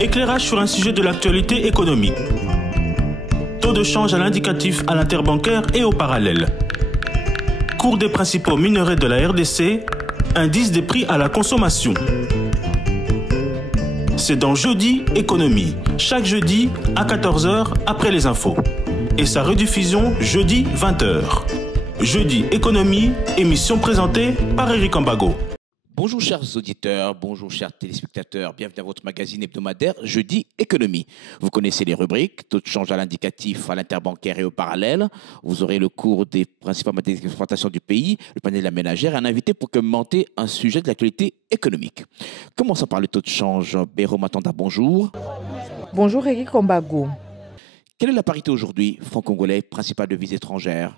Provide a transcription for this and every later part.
Éclairage sur un sujet de l'actualité économique. Taux de change à l'indicatif à l'interbancaire et au parallèle. Cours des principaux minerais de la RDC. Indice des prix à la consommation. C'est dans Jeudi Économie, chaque jeudi à 14 h après les infos. Et sa rediffusion jeudi 20 h. Jeudi Économie, émission présentée par Eric Ambago. Bonjour chers auditeurs, bonjour chers téléspectateurs, bienvenue à votre magazine hebdomadaire Jeudi Économie. Vous connaissez les rubriques, taux de change à l'indicatif, à l'interbancaire et au parallèle. Vous aurez le cours des principales matières d'exportation du pays, le panel de la ménagère et un invité pour commenter un sujet de l'actualité économique. Commençons par le taux de change. Béro Matanda, bonjour. Bonjour Eric Ambago. Quelle est la parité aujourd'hui, franc congolais, principale devise étrangère ?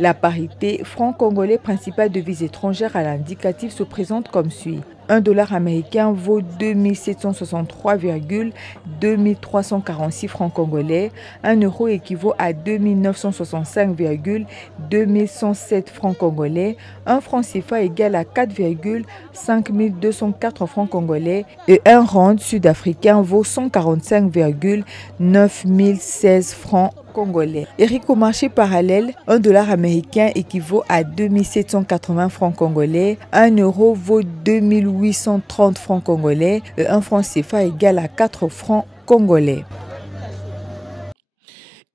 La parité franc congolais principale devise étrangère à l'indicatif se présente comme suit. Un dollar américain vaut 2763,2346 francs congolais. Un euro équivaut à 2965,2107 francs congolais. Un franc CFA égale à 4,5204 francs congolais. Et un rand sud-africain vaut 145,9016 francs congolais. Eric, au marché parallèle, un dollar américain équivaut à 2780 francs congolais. Un euro vaut 2830 francs congolais et un franc CFA égale à 4 francs congolais.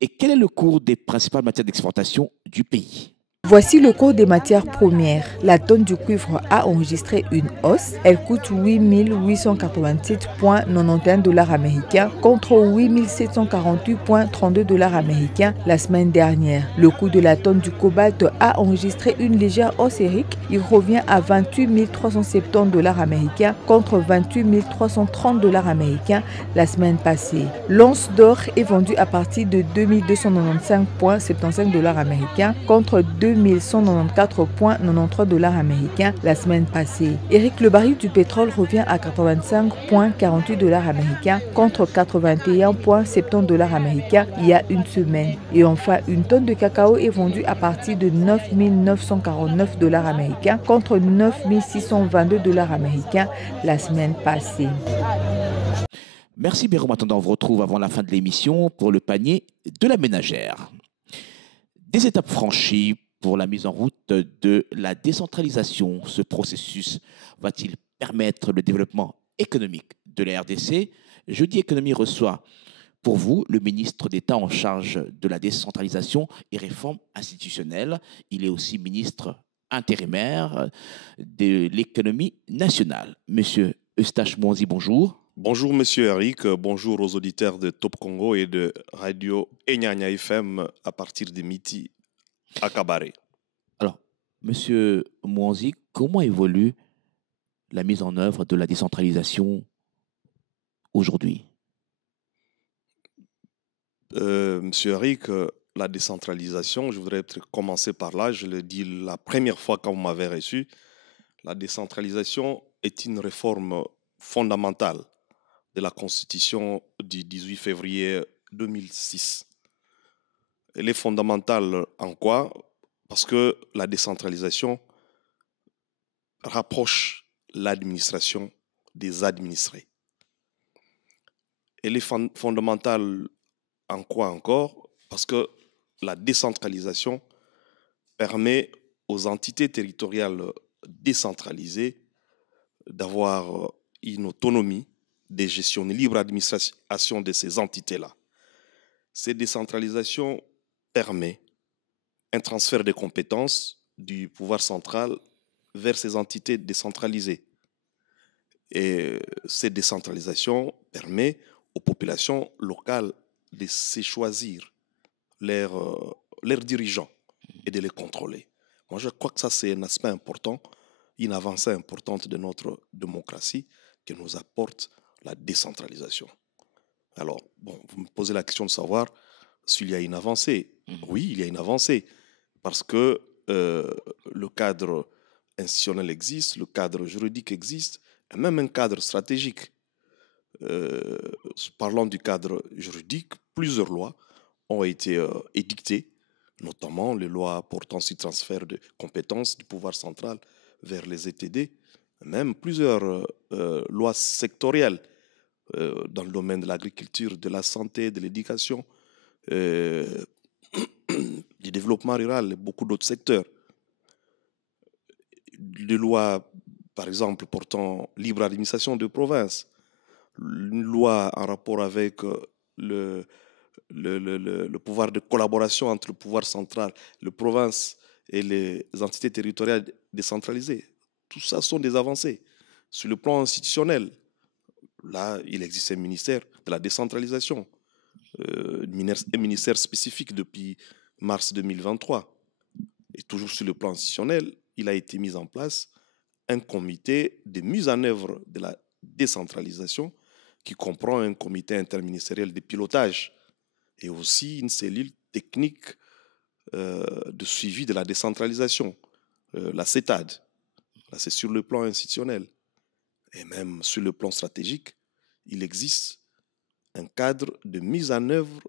Et quel est le cours des principales matières d'exportation du pays ? Voici le cours des matières premières. La tonne du cuivre a enregistré une hausse. Elle coûte 8 887,91 dollars américains contre 8 748,32 dollars américains la semaine dernière. Le coût de la tonne du cobalt a enregistré une légère hausse, Eric. Il revient à 28 370 dollars américains contre 28 330 dollars américains la semaine passée. L'once d'or est vendue à partir de 2295,75 dollars américains contre 2194,93 dollars américains la semaine passée. Eric, le baril du pétrole revient à 85,48 dollars américains contre 81,70 dollars américains il y a une semaine. Et enfin, une tonne de cacao est vendue à partir de 9 949 dollars américains contre 9 622 dollars américains la semaine passée. Merci Béro Matanda, on vous retrouve avant la fin de l'émission pour le panier de la ménagère. Des étapes franchies pour la mise en route de la décentralisation. Ce processus va-t-il permettre le développement économique de la RDC ? Jeudi Économie reçoit pour vous le ministre d'État en charge de la décentralisation et réforme institutionnelle. Il est aussi ministre intérimaire de l'économie nationale. Monsieur Eustache Mouanzi, bonjour. Bonjour Monsieur Eric, bonjour aux auditeurs de Top Congo et de Radio Enyanya FM à partir de Miti à Kabaré. Alors, Monsieur Mouanzi, comment évolue la mise en œuvre de la décentralisation aujourd'hui ? Monsieur Eric, la décentralisation, je voudrais commencer par là, je le dis la première fois quand vous m'avez reçu, la décentralisation est une réforme fondamentale de la Constitution du 18 février 2006. Elle est fondamentale en quoi ? Parce que la décentralisation rapproche l'administration des administrés. Elle est fondamentale en quoi encore ? Parce que la décentralisation permet aux entités territoriales décentralisées d'avoir une autonomie de gestion, une libre administration de ces entités-là. Cette décentralisation permet un transfert de compétences du pouvoir central vers ces entités décentralisées. Et cette décentralisation permet aux populations locales de se choisir leurs dirigeants et de les contrôler. Moi, je crois que ça, c'est un aspect important, une avancée importante de notre démocratie que nous apporte la décentralisation. Alors, bon, vous me posez la question de savoir s'il y a une avancée. Oui, il y a une avancée, parce que le cadre institutionnel existe, le cadre juridique existe, et même un cadre stratégique. Parlant du cadre juridique, plusieurs lois ont été édictées, notamment les lois portant sur le transfert de compétences du pouvoir central vers les ETD, même plusieurs lois sectorielles dans le domaine de l'agriculture, de la santé, de l'éducation, du développement rural et beaucoup d'autres secteurs. Des lois, par exemple, portant libre administration de province, une loi en rapport avec le pouvoir de collaboration entre le pouvoir central, les provinces et les entités territoriales décentralisées. Tout ça sont des avancées. Sur le plan institutionnel, là, il existe un ministère de la décentralisation, un ministère spécifique depuis mars 2023. Et toujours sur le plan institutionnel, il a été mis en place un comité de mise en œuvre de la décentralisation qui comprend un comité interministériel de pilotage et aussi une cellule technique de suivi de la décentralisation, la CETAD. Là, c'est sur le plan institutionnel. Et même sur le plan stratégique, il existe un cadre de mise en œuvre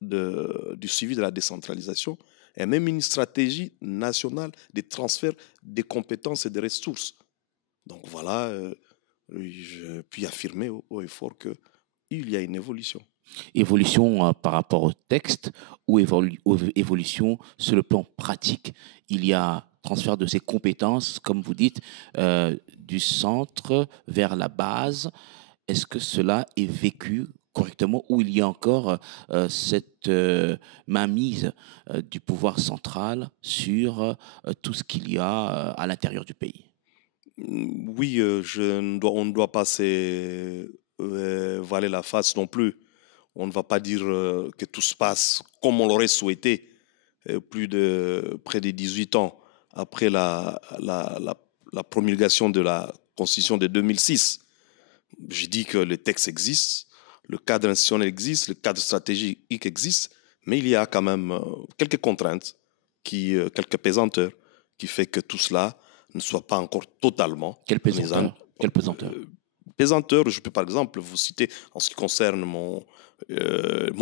du suivi de la décentralisation et même une stratégie nationale de transfert des compétences et des ressources. Donc voilà, je puis affirmer haut et fort qu'il y a une évolution. Évolution par rapport au texte ou évolution sur le plan pratique. Il y a transfert de ces compétences, comme vous dites, du centre vers la base. Est-ce que cela est vécu correctement ou il y a encore cette mainmise du pouvoir central sur tout ce qu'il y a à l'intérieur du pays? Oui, on ne doit pas se voiler la face non plus. On ne va pas dire que tout se passe comme on l'aurait souhaité près de 18 ans après la promulgation de la Constitution de 2006. J'ai dit que le texte existe, le cadre institutionnel existe, le cadre stratégique existe, mais il y a quand même quelques contraintes, quelques pesanteurs, qui fait que tout cela ne soit pas encore totalement... Quelle pesanteur? Pesanteur, je peux par exemple vous citer en ce qui concerne mon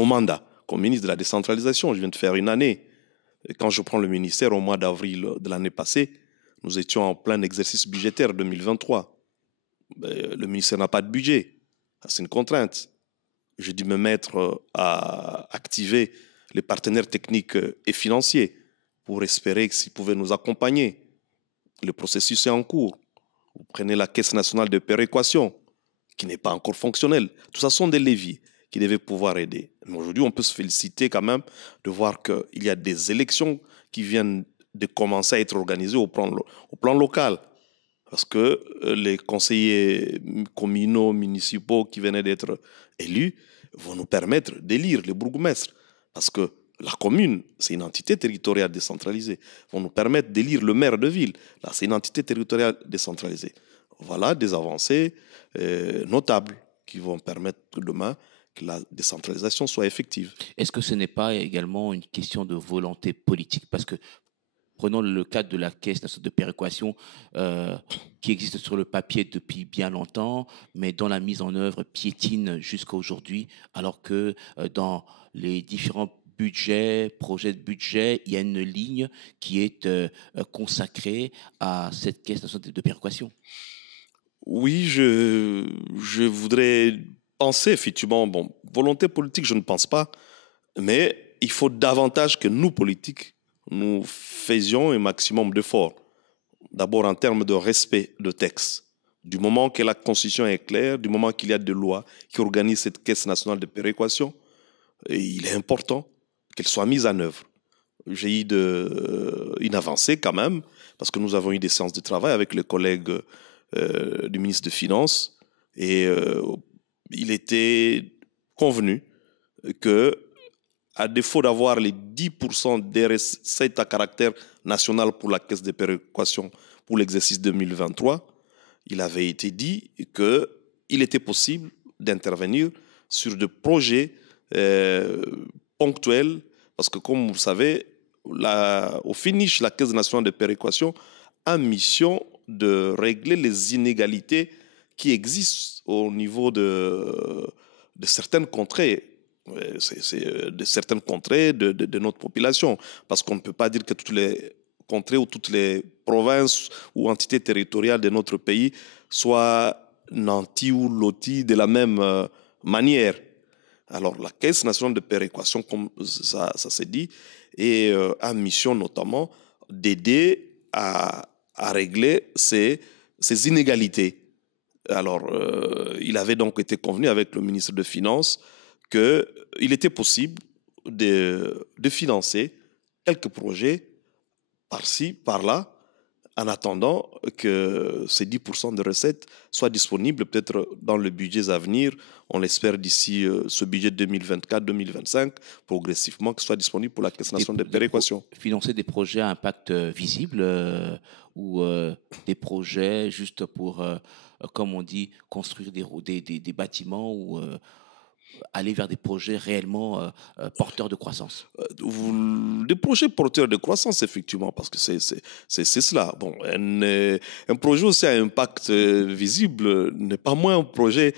mandat comme ministre de la décentralisation. Je viens de faire une année. Et quand je prends le ministère au mois d'avril de l'année passée, nous étions en plein exercice budgétaire 2023. Le ministère n'a pas de budget. C'est une contrainte. J'ai dû me mettre à activer les partenaires techniques et financiers pour espérer qu'ils pouvaient nous accompagner. Le processus est en cours. Vous prenez la Caisse nationale de péréquation, qui n'est pas encore fonctionnelle. Tout ça sont des leviers qui devaient pouvoir aider. Mais aujourd'hui, on peut se féliciter quand même de voir qu'il y a des élections qui viennent de commencer à être organisées au plan local. Parce que les conseillers communaux, municipaux qui venaient d'être élus vont nous permettre d'élire les bourgmestres. Parce que la commune, c'est une entité territoriale décentralisée. Vont nous permettre d'élire le maire de ville. Là, c'est une entité territoriale décentralisée. Voilà des avancées notables qui vont permettre demain que la décentralisation soit effective. Est-ce que ce n'est pas également une question de volonté politique? Parce que prenons le cadre de la Caisse nationale de péréquation qui existe sur le papier depuis bien longtemps, mais dont la mise en œuvre piétine jusqu'à aujourd'hui, alors que dans les différents projets de budget, il y a une ligne qui est consacrée à cette Caisse nationale de péréquation. Oui, je voudrais penser effectivement, volonté politique, je ne pense pas, mais il faut davantage que nous, politiques, nous faisions un maximum d'efforts. D'abord en termes de respect de texte. Du moment que la Constitution est claire, du moment qu'il y a des lois qui organisent cette Caisse nationale de péréquation, il est important qu'elle soit mise en œuvre. J'ai eu une avancée quand même, parce que nous avons eu des séances de travail avec les collègues du ministre des Finances, et il était convenu que, à défaut d'avoir les 10% des recettes à caractère national pour la caisse de péréquation pour l'exercice 2023, il avait été dit qu'il était possible d'intervenir sur des projets ponctuels, parce que comme vous savez, au finish, la Caisse nationale de péréquation a mission de régler les inégalités qui existent au niveau de certaines contrées. De certaines contrées de notre population. Parce qu'on ne peut pas dire que toutes les contrées ou toutes les provinces ou entités territoriales de notre pays soient nantis ou lotis de la même manière. Alors, la Caisse nationale de péréquation, comme ça s'est dit, a mission notamment d'aider à régler ces inégalités. Alors, il avait donc été convenu avec le ministre des Finances qu'il était possible de financer quelques projets par-ci, par-là, en attendant que ces 10% de recettes soient disponibles peut-être dans le budget à venir. On l'espère d'ici ce budget 2024-2025, progressivement, que ce soit disponible pour la Caisse nationale de péréquation. Financer des projets à impact visible ou des projets juste pour, comme on dit, construire des bâtiments ou aller vers des projets réellement porteurs de croissance? Des projets porteurs de croissance, effectivement, parce que c'est cela. Bon, un projet aussi à impact visible n'est pas moins un projet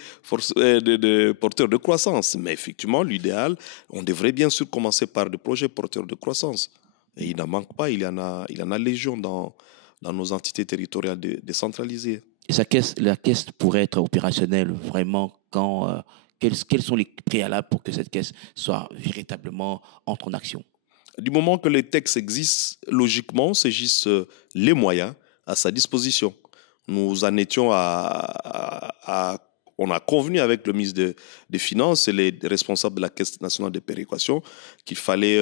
porteur de croissance. Mais effectivement, l'idéal, on devrait bien sûr commencer par des projets porteurs de croissance. Et il n'en manque pas, il y en a légion dans nos entités territoriales décentralisées. Et la caisse pourrait être opérationnelle vraiment quand... Quels sont les préalables pour que cette caisse soit véritablement entre en action? Du moment que les textes existent, logiquement, s'agissent les moyens à sa disposition. Nous en étions on a convenu avec le ministre des Finances et les responsables de la Caisse nationale de péréquation qu'il fallait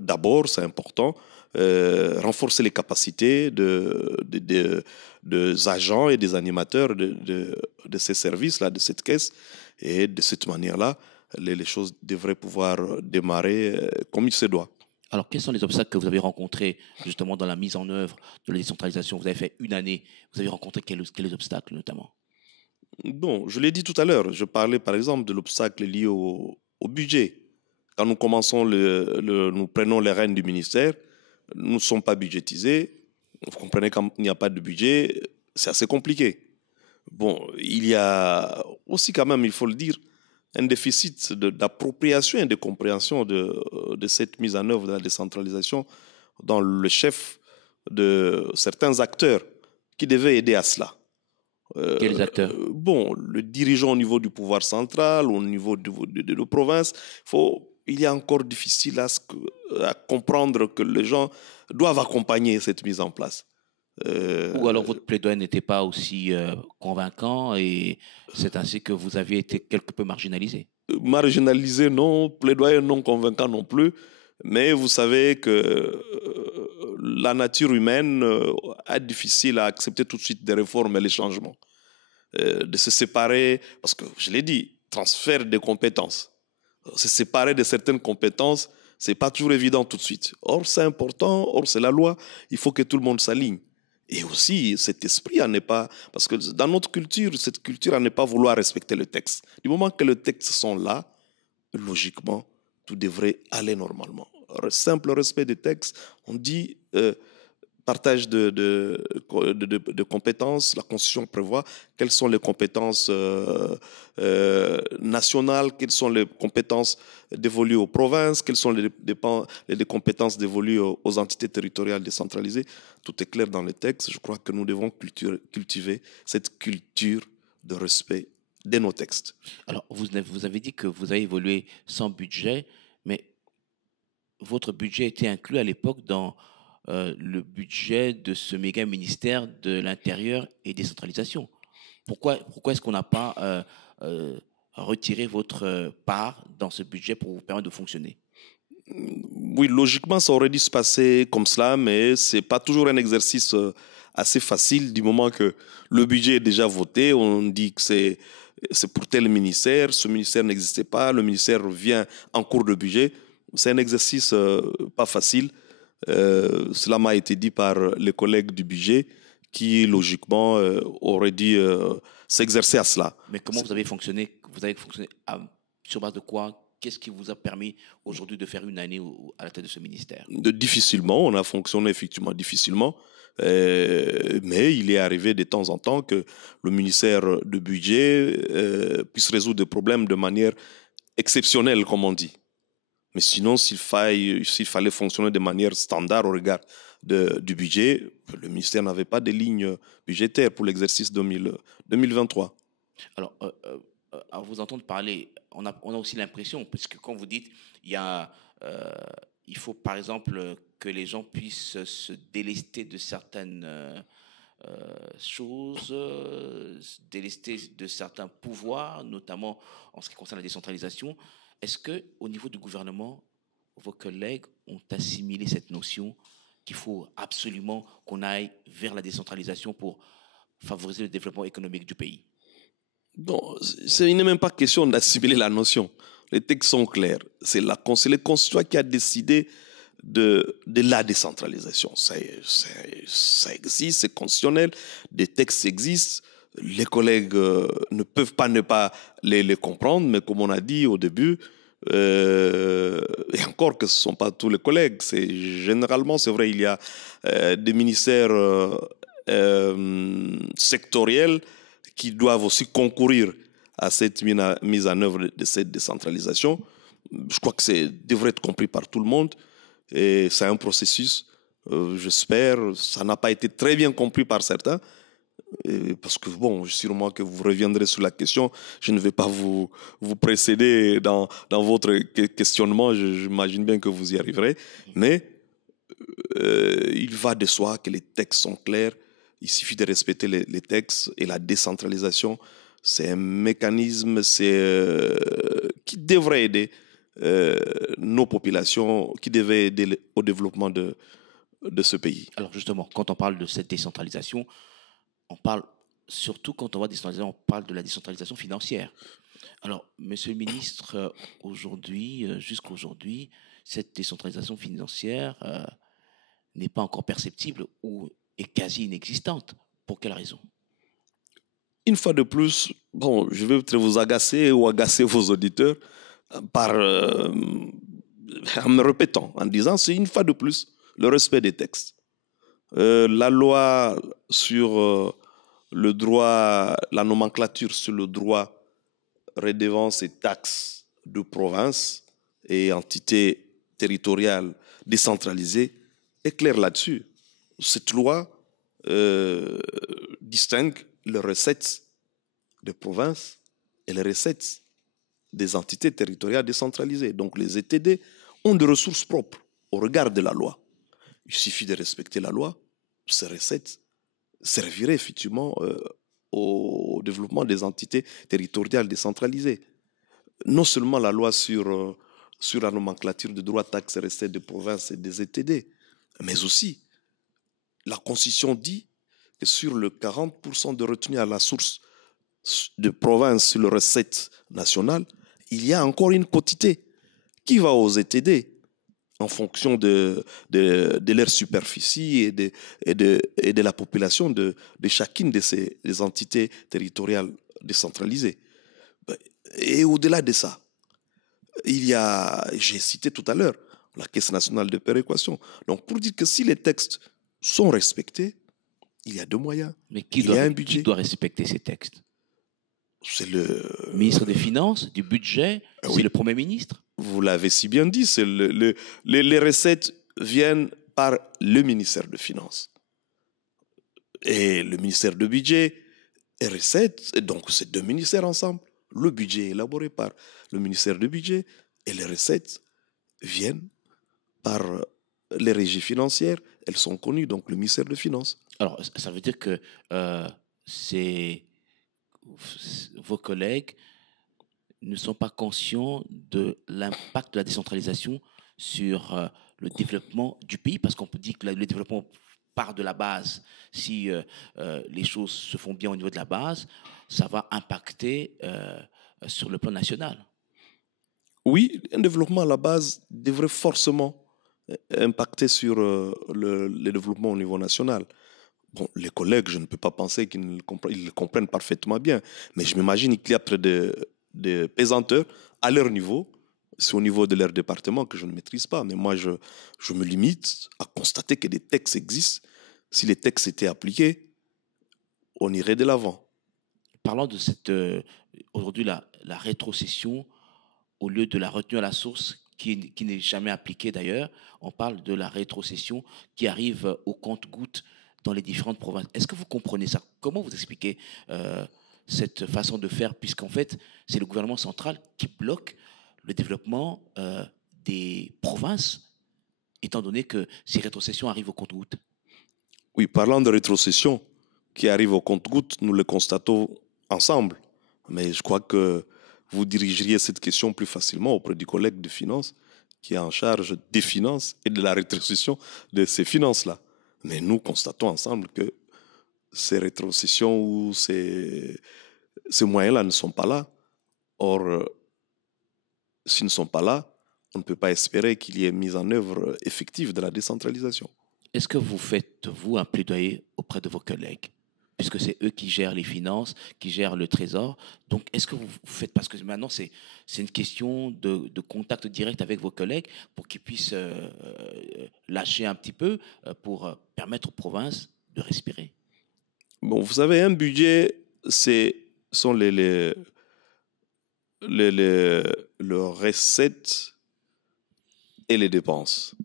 d'abord, c'est important, renforcer les capacités des agents et des animateurs de ces services-là, de cette caisse. Et de cette manière-là, les choses devraient pouvoir démarrer comme il se doit. Alors, quels sont les obstacles que vous avez rencontrés justement dans la mise en œuvre de la décentralisation? Vous avez fait une année, vous avez rencontré quels obstacles notamment? Bon, je l'ai dit tout à l'heure, je parlais par exemple de l'obstacle lié au budget. Quand nous commençons, nous prenons les rênes du ministère, nous ne sommes pas budgétisés. Vous comprenez, quand il n'y a pas de budget, c'est assez compliqué. Bon, il y a aussi quand même, il faut le dire, un déficit d'appropriation et de compréhension de cette mise en œuvre de la décentralisation dans le chef de certains acteurs qui devaient aider à cela. Quels acteurs? Bon, le dirigeant au niveau du pouvoir central, au niveau de nos provinces, il est encore difficile à comprendre que les gens doivent accompagner cette mise en place. Ou alors votre plaidoyer n'était pas aussi convaincant et c'est ainsi que vous avez été quelque peu marginalisé? Marginalisé, non. Plaidoyer non convaincant non plus. Mais vous savez que la nature humaine est difficile à accepter tout de suite des réformes et les changements. De se séparer, parce que je l'ai dit, transfert des compétences. Se séparer de certaines compétences, ce n'est pas toujours évident tout de suite. Or, c'est important, or, c'est la loi, il faut que tout le monde s'aligne. Et aussi, cet esprit n'est pas... Parce que dans notre culture, cette culture n'est pas vouloir respecter le texte. Du moment que les textes sont là, logiquement, tout devrait aller normalement. Simple respect des textes, on dit partage de compétences. La Constitution prévoit quelles sont les compétences nationales, quelles sont les compétences dévolues aux provinces, quelles sont les compétences dévolues aux entités territoriales décentralisées. Tout est clair dans le texte. Je crois que nous devons cultiver cette culture de respect de nos textes. Alors, vous avez dit que vous avez évolué sans budget, mais votre budget était inclus à l'époque dans le budget de ce méga ministère de l'Intérieur et décentralisation. Pourquoi est-ce qu'on n'a pas retiré votre part dans ce budget pour vous permettre de fonctionner? Oui, logiquement, ça aurait dû se passer comme cela, mais ce n'est pas toujours un exercice assez facile du moment que le budget est déjà voté. On dit que c'est pour tel ministère, ce ministère n'existait pas, le ministère vient en cours de budget. C'est un exercice pas facile. Cela m'a été dit par les collègues du budget qui, logiquement, auraient dû s'exercer à cela. Mais comment vous avez fonctionné? Vous avez fonctionné sur base de quoi? Qu'est-ce qui vous a permis aujourd'hui de faire une année à la tête de ce ministère? Difficilement, on a fonctionné effectivement difficilement. Mais il est arrivé de temps en temps que le ministère du budget puisse résoudre des problèmes de manière exceptionnelle, comme on dit. Mais sinon, s'il fallait fonctionner de manière standard au regard du budget, le ministère n'avait pas de ligne budgétaire pour l'exercice 2023. Alors, à vous entendre parler, on a aussi l'impression, parce que quand vous dites, euh, il faut par exemple que les gens puissent se délester de certaines choses, se délester de certains pouvoirs, notamment en ce qui concerne la décentralisation. Est-ce que, au niveau du gouvernement, vos collègues ont assimilé cette notion qu'il faut absolument qu'on aille vers la décentralisation pour favoriser le développement économique du pays? Non, il n'est même pas question d'assimiler la notion. Les textes sont clairs. C'est le constituant qui a décidé de la décentralisation. Ça existe, c'est constitutionnel. Des textes existent. Les collègues ne peuvent pas ne pas les comprendre, mais comme on a dit au début, et encore que ce ne sont pas tous les collègues, généralement, c'est vrai, il y a des ministères sectoriels qui doivent aussi concourir à cette mise en œuvre de cette décentralisation. Je crois que ça devrait être compris par tout le monde. Et c'est un processus, j'espère, ça n'a pas été très bien compris par certains, parce que, bon, sûrement que vous reviendrez sur la question. Je ne vais pas vous précéder dans votre questionnement, j'imagine bien que vous y arriverez. Mais il va de soi que les textes sont clairs. Il suffit de respecter les textes, et la décentralisation, c'est un mécanisme qui devrait aider nos populations, qui devrait aider au développement de ce pays. Alors justement, quand on parle de cette décentralisation, on parle, surtout quand on voit décentralisation, on parle de la décentralisation financière. Alors, Monsieur le ministre, aujourd'hui, jusqu'à aujourd'hui, cette décentralisation financière n'est pas encore perceptible ou est quasi inexistante. Pour quelle raison? Une fois de plus, bon, je vais peut-être vous agacer ou agacer vos auditeurs en me répétant, en disant, c'est une fois de plus le respect des textes. La loi sur le droit, la nomenclature sur le droit, redevances et taxes de province et entités territoriales décentralisées est claire là-dessus. Cette loi distingue les recettes des provinces et les recettes des entités territoriales décentralisées. Donc les ETD ont des ressources propres au regard de la loi. Il suffit de respecter la loi. Ces recettes serviraient effectivement au développement des entités territoriales décentralisées. Non seulement la loi sur la nomenclature de droits, taxes et recettes des provinces et des ETD, mais aussi la Constitution dit que sur le 40% de retenue à la source de province sur les recettes nationales, il y a encore une quotité qui va aux ETD en fonction de leur superficie et de la population de chacune de ces des entités territoriales décentralisées. Et au-delà de ça, il y a, j'ai cité tout à l'heure, la Caisse nationale de péréquation. Donc pour dire que si les textes sont respectés, il y a deux moyens. Mais il y a un budget. Qui doit respecter ces textes? C'est le ministre des Finances, du Budget, oui. C'est le Premier ministre. Vous l'avez si bien dit, c'est les recettes viennent par le ministère des Finances. Et le ministère du Budget et recettes, et donc c'est deux ministères ensemble. Le budget est élaboré par le ministère du Budget et les recettes viennent par les régies financières. Elles sont connues, donc le ministère des Finances. Alors, ça veut dire que vos collègues ne sont pas conscients de l'impact de la décentralisation sur le développement du pays, parce qu'on peut dire que le développement part de la base. Si les choses se font bien au niveau de la base, ça va impacter sur le plan national. Oui, un développement à la base devrait forcément impacter sur le développement au niveau national. Bon, les collègues, je ne peux pas penser qu'ils le comprennent parfaitement bien, mais je m'imagine qu'il y a près de pesanteurs à leur niveau. C'est au niveau de leur département que je ne maîtrise pas, mais moi, je me limite à constater que des textes existent. Si les textes étaient appliqués, on irait de l'avant. Parlant de cette, aujourd'hui, la rétrocession, au lieu de la retenue à la source, qui n'est jamais appliquée d'ailleurs, on parle de la rétrocession qui arrive au compte-gouttes dans les différentes provinces. Est-ce que vous comprenez ça? Comment vous expliquez cette façon de faire, puisqu'en fait, c'est le gouvernement central qui bloque le développement des provinces, étant donné que ces rétrocessions arrivent au compte-gouttes? Oui, parlant de rétrocession qui arrive au compte-gouttes, nous le constatons ensemble. Mais je crois que vous dirigeriez cette question plus facilement auprès du collègue de finances qui est en charge des finances et de la rétrocession de ces finances-là. Mais nous constatons ensemble que ces rétrocessions ou ces moyens-là ne sont pas là. Or, s'ils ne sont pas là, on ne peut pas espérer qu'il y ait mise en œuvre effective de la décentralisation. Est-ce que vous faites, vous, un plaidoyer auprès de vos collègues, puisque c'est eux qui gèrent les finances, qui gèrent le trésor? Donc, est-ce que vous faites, parce que maintenant, c'est une question de contact direct avec vos collègues pour qu'ils puissent lâcher un petit peu pour permettre aux provinces de respirer? Bon, vous savez, un budget, sont les recettes et les dépenses.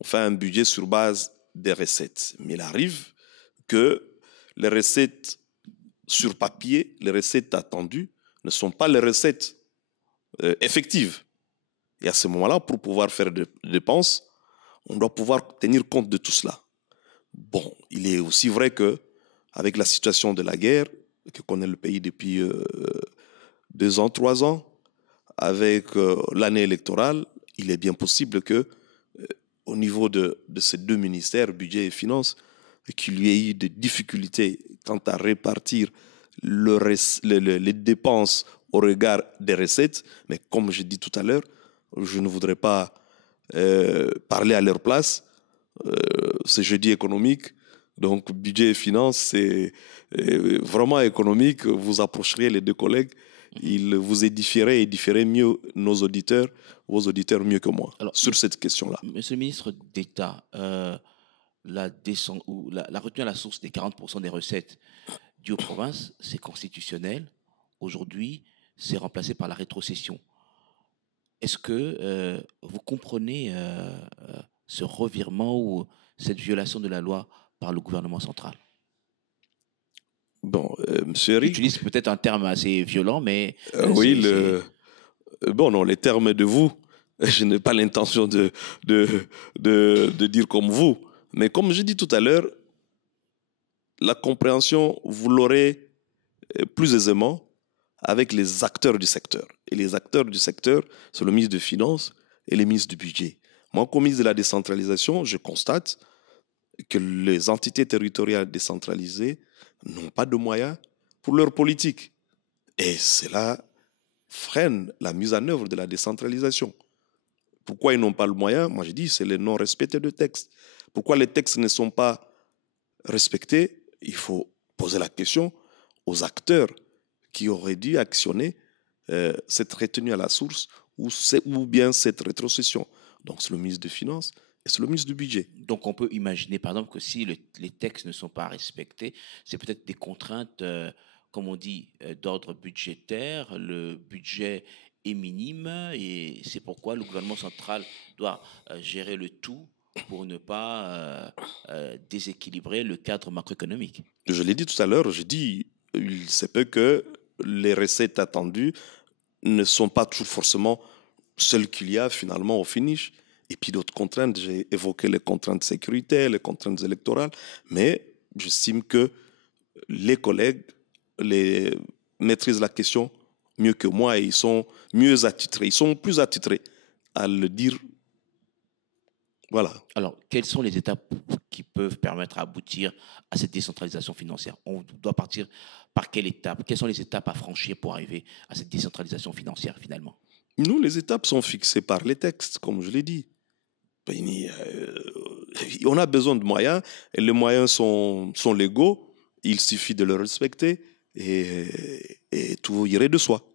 On fait un budget sur base des recettes. Mais il arrive que les recettes sur papier, les recettes attendues, ne sont pas les recettes effectives. Et à ce moment-là, pour pouvoir faire des dépenses, on doit pouvoir tenir compte de tout cela. Bon, il est aussi vrai que avec la situation de la guerre que connaît le pays depuis 2 ans, 3 ans, avec l'année électorale, il est bien possible que au niveau de ces 2 ministères, budget et finances, qu'il y ait eu des difficultés quant à répartir les dépenses au regard des recettes. Mais comme je dis tout à l'heure, je ne voudrais pas parler à leur place. C'est jeudi économique. Donc, budget et finances, c'est vraiment économique. Vous approcheriez les 2 collègues, ils vous édifieraient mieux vos auditeurs mieux que moi. Alors, sur cette question-là. Monsieur le ministre d'État, la retenue à la source des 40% des recettes dues aux provinces, c'est constitutionnel. Aujourd'hui, c'est remplacé par la rétrocession. Est-ce que vous comprenez ce revirement ou cette violation de la loi par le gouvernement central? Bon, monsieur Eric... J'utilise peut-être un terme assez violent, mais... oui, bon, non, les termes de vous, je n'ai pas l'intention de dire comme vous. Mais comme je dis tout à l'heure, la compréhension, vous l'aurez plus aisément avec les acteurs du secteur. Et les acteurs du secteur, c'est le ministre des Finances et le ministre du Budget. Moi, comme ministre de la décentralisation, je constate que les entités territoriales décentralisées n'ont pas de moyens pour leur politique. Et cela freine la mise en œuvre de la décentralisation. Pourquoi ils n'ont pas le moyen? Moi, je dis, c'est le non-respect de textes. Pourquoi les textes ne sont pas respectés? Il faut poser la question aux acteurs qui auraient dû actionner cette retenue à la source ou bien cette rétrocession. Donc, c'est le ministre des Finances et c'est le ministre du Budget. Donc, on peut imaginer, par exemple, que si les textes ne sont pas respectés, c'est peut-être des contraintes, comme on dit, d'ordre budgétaire. Le budget est minime et c'est pourquoi le gouvernement central doit gérer le tout pour ne pas déséquilibrer le cadre macroéconomique. Je l'ai dit tout à l'heure, j'ai dit, il se peut que les recettes attendues ne sont pas toujours forcément celles qu'il y a finalement au finish. Et puis d'autres contraintes, j'ai évoqué les contraintes sécuritaires, les contraintes électorales, mais j'estime que les collègues maîtrisent la question mieux que moi et ils sont mieux attitrés, ils sont plus attitrés à le dire. Voilà. Alors, quelles sont les étapes qui peuvent permettre d'aboutir à cette décentralisation financière? On doit partir par quelle étape? Quelles sont les étapes à franchir pour arriver à cette décentralisation financière finalement? Nous, les étapes sont fixées par les textes, comme je l'ai dit. On a besoin de moyens et les moyens sont légaux. Il suffit de les respecter et tout irait de soi.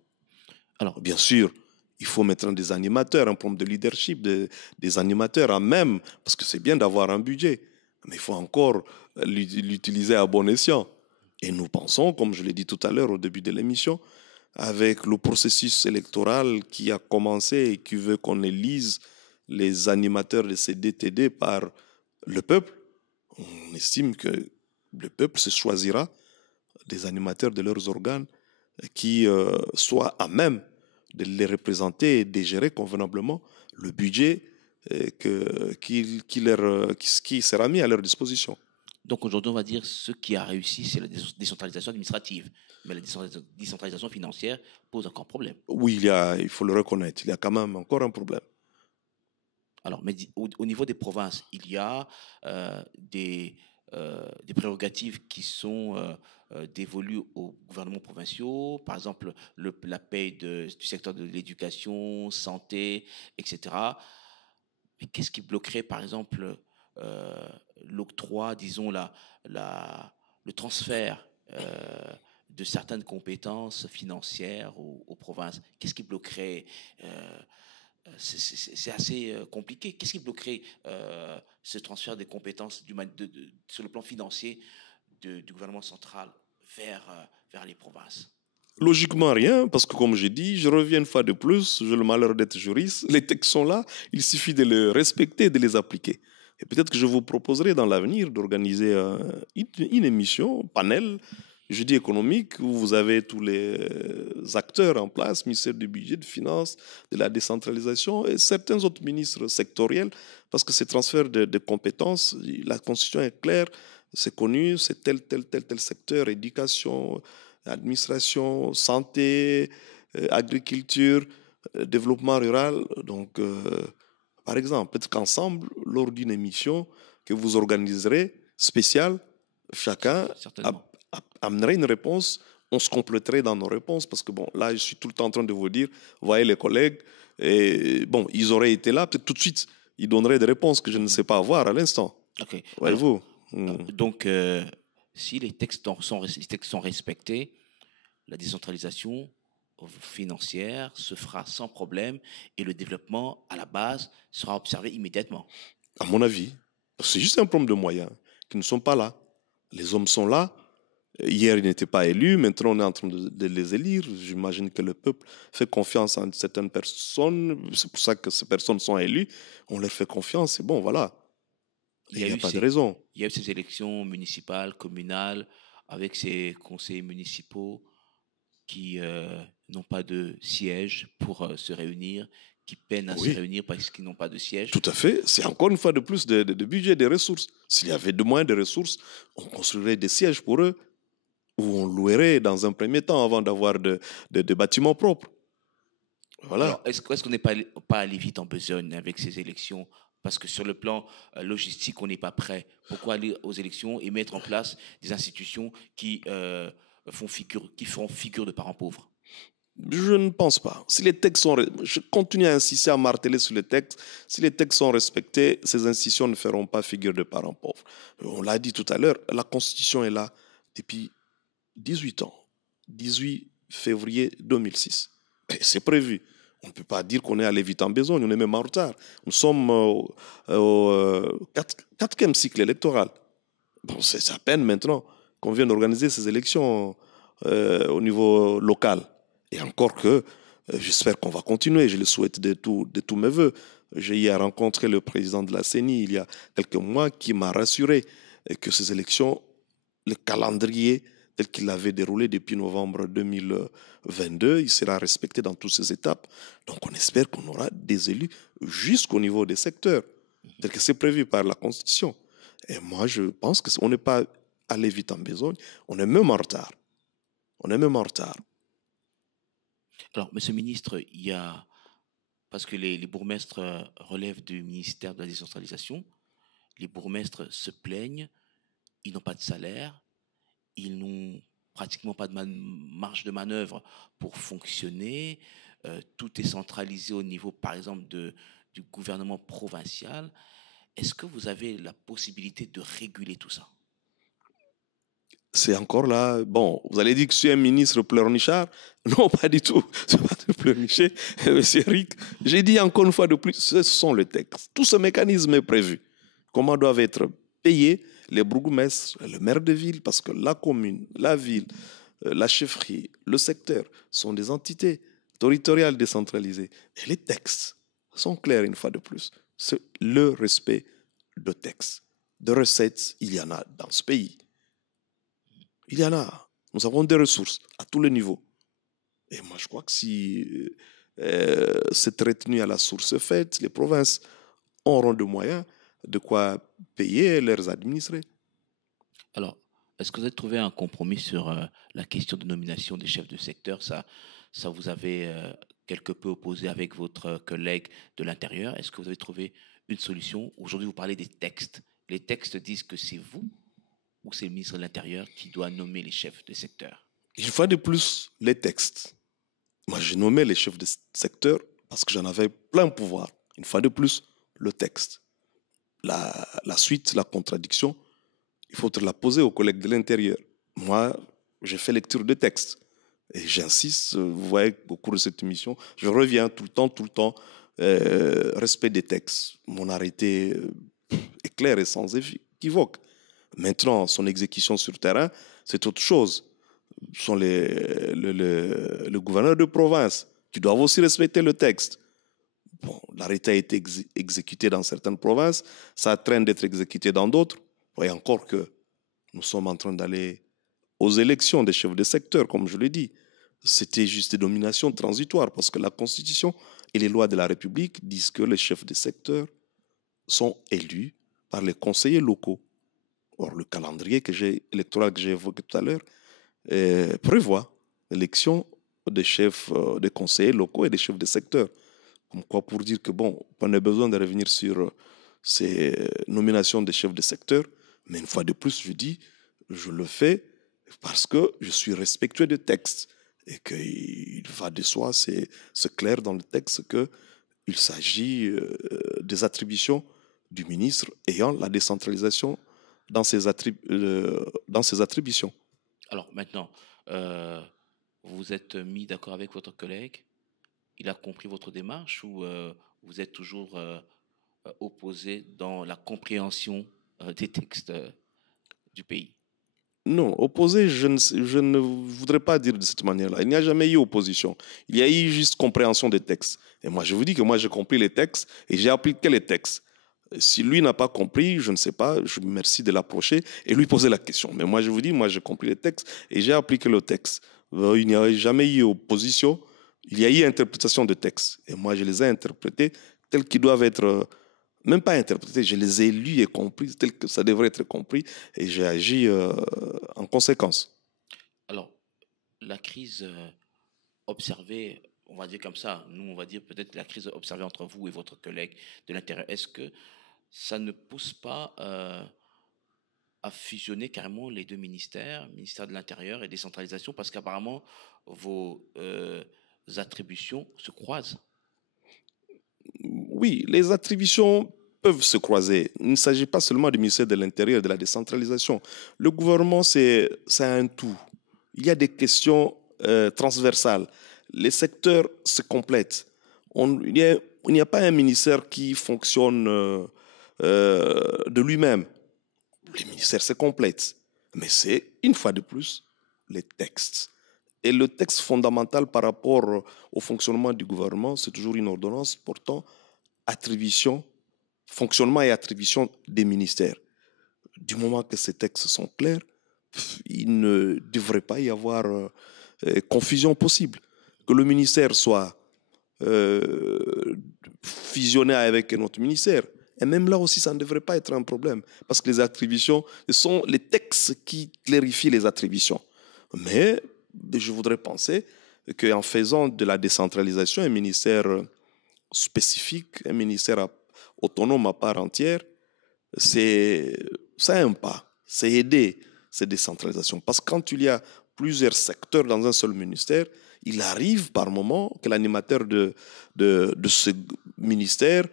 Alors, bien sûr, il faut mettre des animateurs, un problème de leadership, des animateurs à même, parce que c'est bien d'avoir un budget, mais il faut encore l'utiliser à bon escient. Et nous pensons, comme je l'ai dit tout à l'heure au début de l'émission, avec le processus électoral qui a commencé et qui veut qu'on élise les animateurs de ces DTD par le peuple, on estime que le peuple se choisira des animateurs de leurs organes qui soient à même de les représenter et de gérer convenablement le budget qui sera mis à leur disposition. Donc aujourd'hui, on va dire ce qui a réussi, c'est la décentralisation administrative. Mais la décentralisation financière pose encore problème. Oui, il faut le reconnaître, il y a quand même encore un problème. Alors, mais au niveau des provinces, il y a des prérogatives qui sont dévolues aux gouvernements provinciaux, par exemple la paie du secteur de l'éducation, santé, etc. Mais qu'est-ce qui bloquerait, par exemple, l'octroi, disons, le transfert de certaines compétences financières aux provinces? Qu'est-ce qui bloquerait c'est assez compliqué. Qu'est-ce qui bloquerait ce transfert des compétences sur le plan financier du gouvernement central vers les provinces? Logiquement, rien, parce que comme j'ai dit, je reviens une fois de plus, j'ai le malheur d'être juriste, les textes sont là, il suffit de les respecter, de les appliquer. Et peut-être que je vous proposerai dans l'avenir d'organiser une émission, panel, jeudi économique, où vous avez tous les acteurs en place, ministère du budget, de finances, de la décentralisation et certains autres ministres sectoriels, parce que ces transferts de compétences, la constitution est claire, c'est connu, c'est tel secteur, éducation, administration, santé, agriculture, développement rural. Donc, par exemple, peut-être qu'ensemble, lors d'une émission que vous organiserez spéciale, chacun amènerait une réponse, on se compléterait dans nos réponses, parce que bon, là, je suis tout le temps en train de vous dire, voyez les collègues, et bon, ils auraient été là, peut-être tout de suite, ils donneraient des réponses que je ne sais pas avoir à l'instant. Okay. Voyez-vous. Donc, si les textes sont respectés, la décentralisation financière se fera sans problème et le développement à la base sera observé immédiatement. À mon avis, c'est juste un problème de moyens qui ne sont pas là. Les hommes sont là. Hier, ils n'étaient pas élus. Maintenant, on est en train de les élire. J'imagine que le peuple fait confiance en certaines personnes. C'est pour ça que ces personnes sont élues. On leur fait confiance. Et bon, voilà. Il n'y a pas de raison. Il y a eu ces élections municipales, communales, avec ces conseillers municipaux qui n'ont pas de siège pour se réunir, qui peinent à se réunir parce qu'ils n'ont pas de siège. Tout à fait. C'est encore une fois de plus de budget, des ressources. S'il y avait de moins de ressources, on construirait des sièges pour eux, ou on louerait dans un premier temps avant d'avoir de bâtiments propres. Voilà. Alors, est-ce qu'on n'est pas allé vite en besogne avec ces élections? Parce que sur le plan logistique, on n'est pas prêt. Pourquoi aller aux élections et mettre en place des institutions qui feront figure de parents pauvres? Je ne pense pas. Si les textes sont, je continue à insister, à marteler sur les textes. Si les textes sont respectés, ces institutions ne feront pas figure de parents pauvres. On l'a dit tout à l'heure, la Constitution est là depuis 18 ans. 18 février 2006. Et c'est prévu. On ne peut pas dire qu'on est allé vite en besogne, on est même en retard. Nous sommes au 4e cycle électoral. Bon, c'est à peine maintenant qu'on vient d'organiser ces élections au niveau local. Et encore que, j'espère qu'on va continuer, je le souhaite de tous mes voeux. J'ai hier rencontré le président de la CENI il y a quelques mois qui m'a rassuré que ces élections, le calendrier tel qu'il avait déroulé depuis novembre 2022, il sera respecté dans toutes ces étapes. Donc on espère qu'on aura des élus jusqu'au niveau des secteurs, tel que c'est prévu par la Constitution. Et moi, je pense qu'on n'est pas allé vite en besogne, on est même en retard. On est même en retard. Alors, Monsieur le ministre, parce que les bourgmestres relèvent du ministère de la décentralisation, les bourgmestres se plaignent, ils n'ont pas de salaire, ils n'ont pratiquement pas de marge de manœuvre pour fonctionner, tout est centralisé au niveau, par exemple, du gouvernement provincial. Est-ce que vous avez la possibilité de réguler tout ça? C'est encore là. Bon, vous allez dire que je suis un ministre pleurnichard. Non, pas du tout. Je ne suis pas de pleurnicher, monsieur Eric. J'ai dit encore une fois de plus, ce sont les textes. Tout ce mécanisme est prévu. Comment doivent être payés les bourgmestres, le maire de ville, parce que la commune, la ville, la chefferie, le secteur sont des entités territoriales décentralisées. Et les textes sont clairs une fois de plus. C'est le respect de textes. De recettes, il y en a dans ce pays. Il y en a. Nous avons des ressources à tous les niveaux. Et moi, je crois que si cette retenue à la source est faite, les provinces auront de moyens de quoi payer leurs administrés. Alors, est-ce que vous avez trouvé un compromis sur la question de nomination des chefs de secteur? Ça vous avez quelque peu opposé avec votre collègue de l'Intérieur. Est-ce que vous avez trouvé une solution? Aujourd'hui, vous parlez des textes. Les textes disent que c'est vous ou c'est le ministre de l'Intérieur qui doit nommer les chefs de secteur? Une fois de plus, les textes. Moi, j'ai nommé les chefs de secteur parce que j'en avais plein pouvoir. Une fois de plus, le texte. La suite, la contradiction, il faut la poser aux collègues de l'Intérieur. Moi, j'ai fait lecture de textes. Et j'insiste, vous voyez, au cours de cette émission, je reviens tout le temps, respect des textes. Mon arrêté est clair et sans équivoque. Maintenant, son exécution sur terrain, c'est autre chose. Ce sont le gouverneur de province qui doivent aussi respecter le texte. Bon, l'arrêté a été exécuté dans certaines provinces, ça traîne d'être exécuté dans d'autres. Et encore que nous sommes en train d'aller aux élections des chefs de secteur, comme je l'ai dit. C'était juste des nominations transitoires parce que la Constitution et les lois de la République disent que les chefs de secteur sont élus par les conseillers locaux. Or, le calendrier électoral que j'ai évoqué tout à l'heure prévoit l'élection des chefs, des conseillers locaux et des chefs de secteur. Comme quoi pour dire que, bon, on a besoin de revenir sur ces nominations des chefs de secteur, mais une fois de plus, je dis, je le fais parce que je suis respectueux des textes et qu'il va de soi, c'est clair dans le texte qu'il s'agit des attributions du ministre ayant la décentralisation dans ses attributions. Alors maintenant, vous êtes mis d'accord avec votre collègue? Il a compris votre démarche ou vous êtes toujours opposé dans la compréhension des textes du pays? Non, opposé, je ne voudrais pas dire de cette manière-là. Il n'y a jamais eu opposition. Il y a eu juste compréhension des textes. Et moi, je vous dis que moi, j'ai compris les textes et j'ai appliqué les textes. Si lui n'a pas compris, je ne sais pas, je vous remercie de l'approcher et lui poser la question. Mais moi, je vous dis, moi, j'ai compris les textes et j'ai appliqué le texte. Il n'y a jamais eu opposition. Il y a eu interprétation de textes. Et moi, je les ai interprétés tels qu'ils doivent être, même pas interprétés, je les ai lus et compris tels que ça devrait être compris. Et j'ai agi en conséquence. Alors, la crise observée, on va dire comme ça, nous, on va dire peut-être la crise observée entre vous et votre collègue de l'Intérieur, est-ce que ça ne pousse pas à fusionner carrément les deux ministères, ministère de l'Intérieur et décentralisation, parce qu'apparemment, vos attributions se croisent? Oui, les attributions peuvent se croiser. Il ne s'agit pas seulement du ministère de l'Intérieur et de la décentralisation. Le gouvernement, c'est un tout. Il y a des questions transversales. Les secteurs se complètent. Il n'y a pas un ministère qui fonctionne de lui-même. Les ministères se complètent. Mais c'est, une fois de plus, les textes. Et le texte fondamental par rapport au fonctionnement du gouvernement, c'est toujours une ordonnance portant attribution, fonctionnement et attribution des ministères. Du moment que ces textes sont clairs, il ne devrait pas y avoir confusion possible. Que le ministère soit fusionné avec un autre ministère. Et même là aussi, ça ne devrait pas être un problème. Parce que les attributions, ce sont les textes qui clarifient les attributions. Mais je voudrais penser qu'en faisant de la décentralisation un ministère spécifique, un ministère autonome à part entière, c'est un pas, c'est aider cette décentralisation. Parce que quand il y a plusieurs secteurs dans un seul ministère, il arrive par moment que l'animateur de ce ministère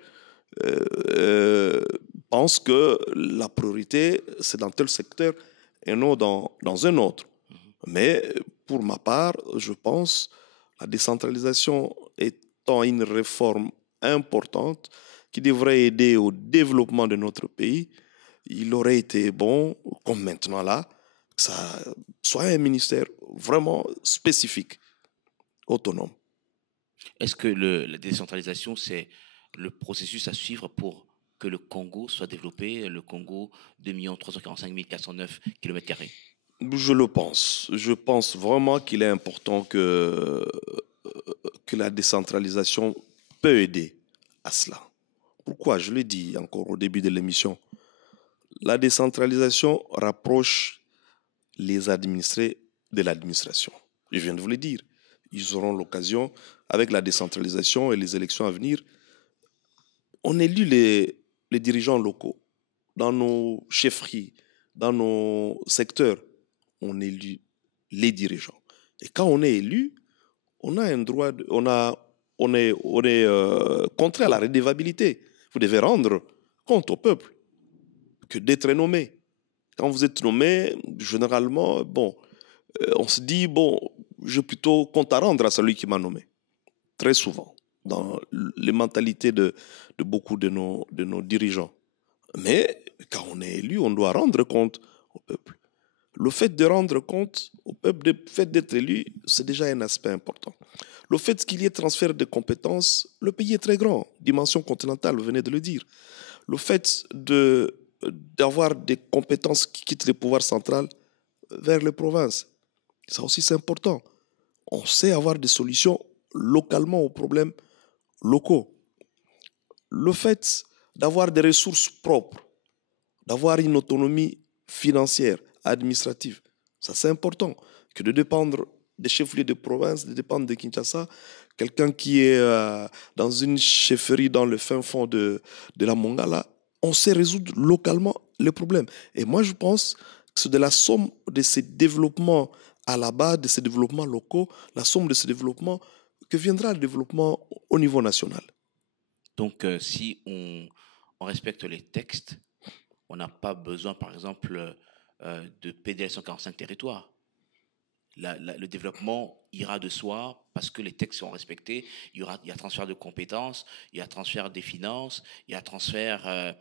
pense que la priorité, c'est dans tel secteur et non dans un autre. Mais pour ma part, je pense la décentralisation étant une réforme importante qui devrait aider au développement de notre pays, il aurait été bon, comme maintenant là, que ça soit un ministère vraiment spécifique, autonome. Est-ce que la décentralisation, c'est le processus à suivre pour que le Congo soit développé, le Congo 2 345 409 km²? Je le pense. Je pense vraiment qu'il est important que la décentralisation peut aider à cela. Pourquoi? Je l'ai dit encore au début de l'émission. La décentralisation rapproche les administrés de l'administration. Je viens de vous le dire. Ils auront l'occasion, avec la décentralisation et les élections à venir, on élit les dirigeants locaux dans nos chefferies, dans nos secteurs. On élit les dirigeants. Et quand on est élu, on a un droit, on est contraint à la redevabilité. Vous devez rendre compte au peuple que d'être nommé. Quand vous êtes nommé, généralement, on se dit, j'ai plutôt compte à rendre à celui qui m'a nommé. Très souvent, dans les mentalités de beaucoup de nos dirigeants. Mais quand on est élu, on doit rendre compte au peuple. Le fait de rendre compte au peuple, le fait d'être élu, c'est déjà un aspect important. Le fait qu'il y ait transfert de compétences, le pays est très grand, dimension continentale, vous venez de le dire. Le fait d'avoir des compétences qui quittent le pouvoir central vers les provinces, ça aussi c'est important. On sait avoir des solutions localement aux problèmes locaux. Le fait d'avoir des ressources propres, d'avoir une autonomie financière, administrative, ça c'est important. Que de dépendre des chefs-lieux de province, de dépendre de Kinshasa, quelqu'un qui est dans une chefferie dans le fin fond de la Mongala, on sait résoudre localement les problèmes. Et moi je pense que c'est de la somme de ces développements à la base, de ces développements locaux, la somme de ces développements que viendra le développement au niveau national. Donc, si on respecte les textes, on n'a pas besoin, par exemple, de PDL 145 territoires. Le développement ira de soi parce que les textes sont respectés. Il y a transfert de compétences, il y a transfert des finances, il y a transfert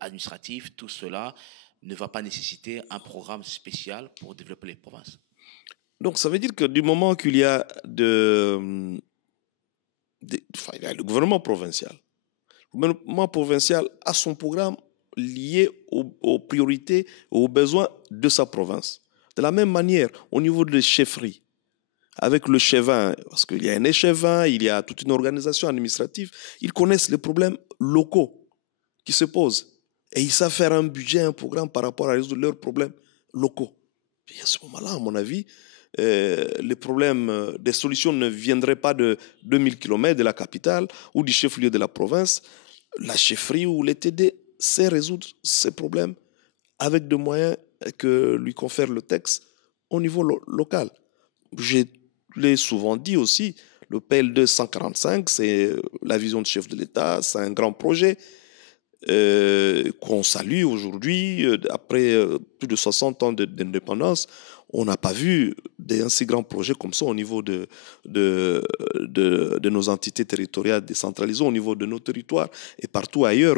administratif. Tout cela ne va pas nécessiter un programme spécial pour développer les provinces. Donc, ça veut dire que du moment qu'il y a il y a le gouvernement provincial. Le gouvernement provincial a son programme lié aux priorités, aux besoins de sa province. De la même manière, au niveau des chefferies, avec le chevin, parce qu'il y a un échevin, il y a toute une organisation administrative, ils connaissent les problèmes locaux qui se posent. Et ils savent faire un budget, un programme par rapport à résoudre leurs problèmes locaux. Et à ce moment-là, à mon avis, les problèmes, des solutions ne viendraient pas de 2000 km de la capitale ou du chef-lieu de la province. La chefferie ou les TD sait résoudre ces problèmes avec des moyens que lui confère le texte au niveau local. Je l'ai souvent dit aussi, le PL2 145, c'est la vision du chef de l'État, c'est un grand projet qu'on salue aujourd'hui. Après plus de 60 ans d'indépendance, on n'a pas vu un si grand projet comme ça au niveau de nos entités territoriales décentralisées, au niveau de nos territoires et partout ailleurs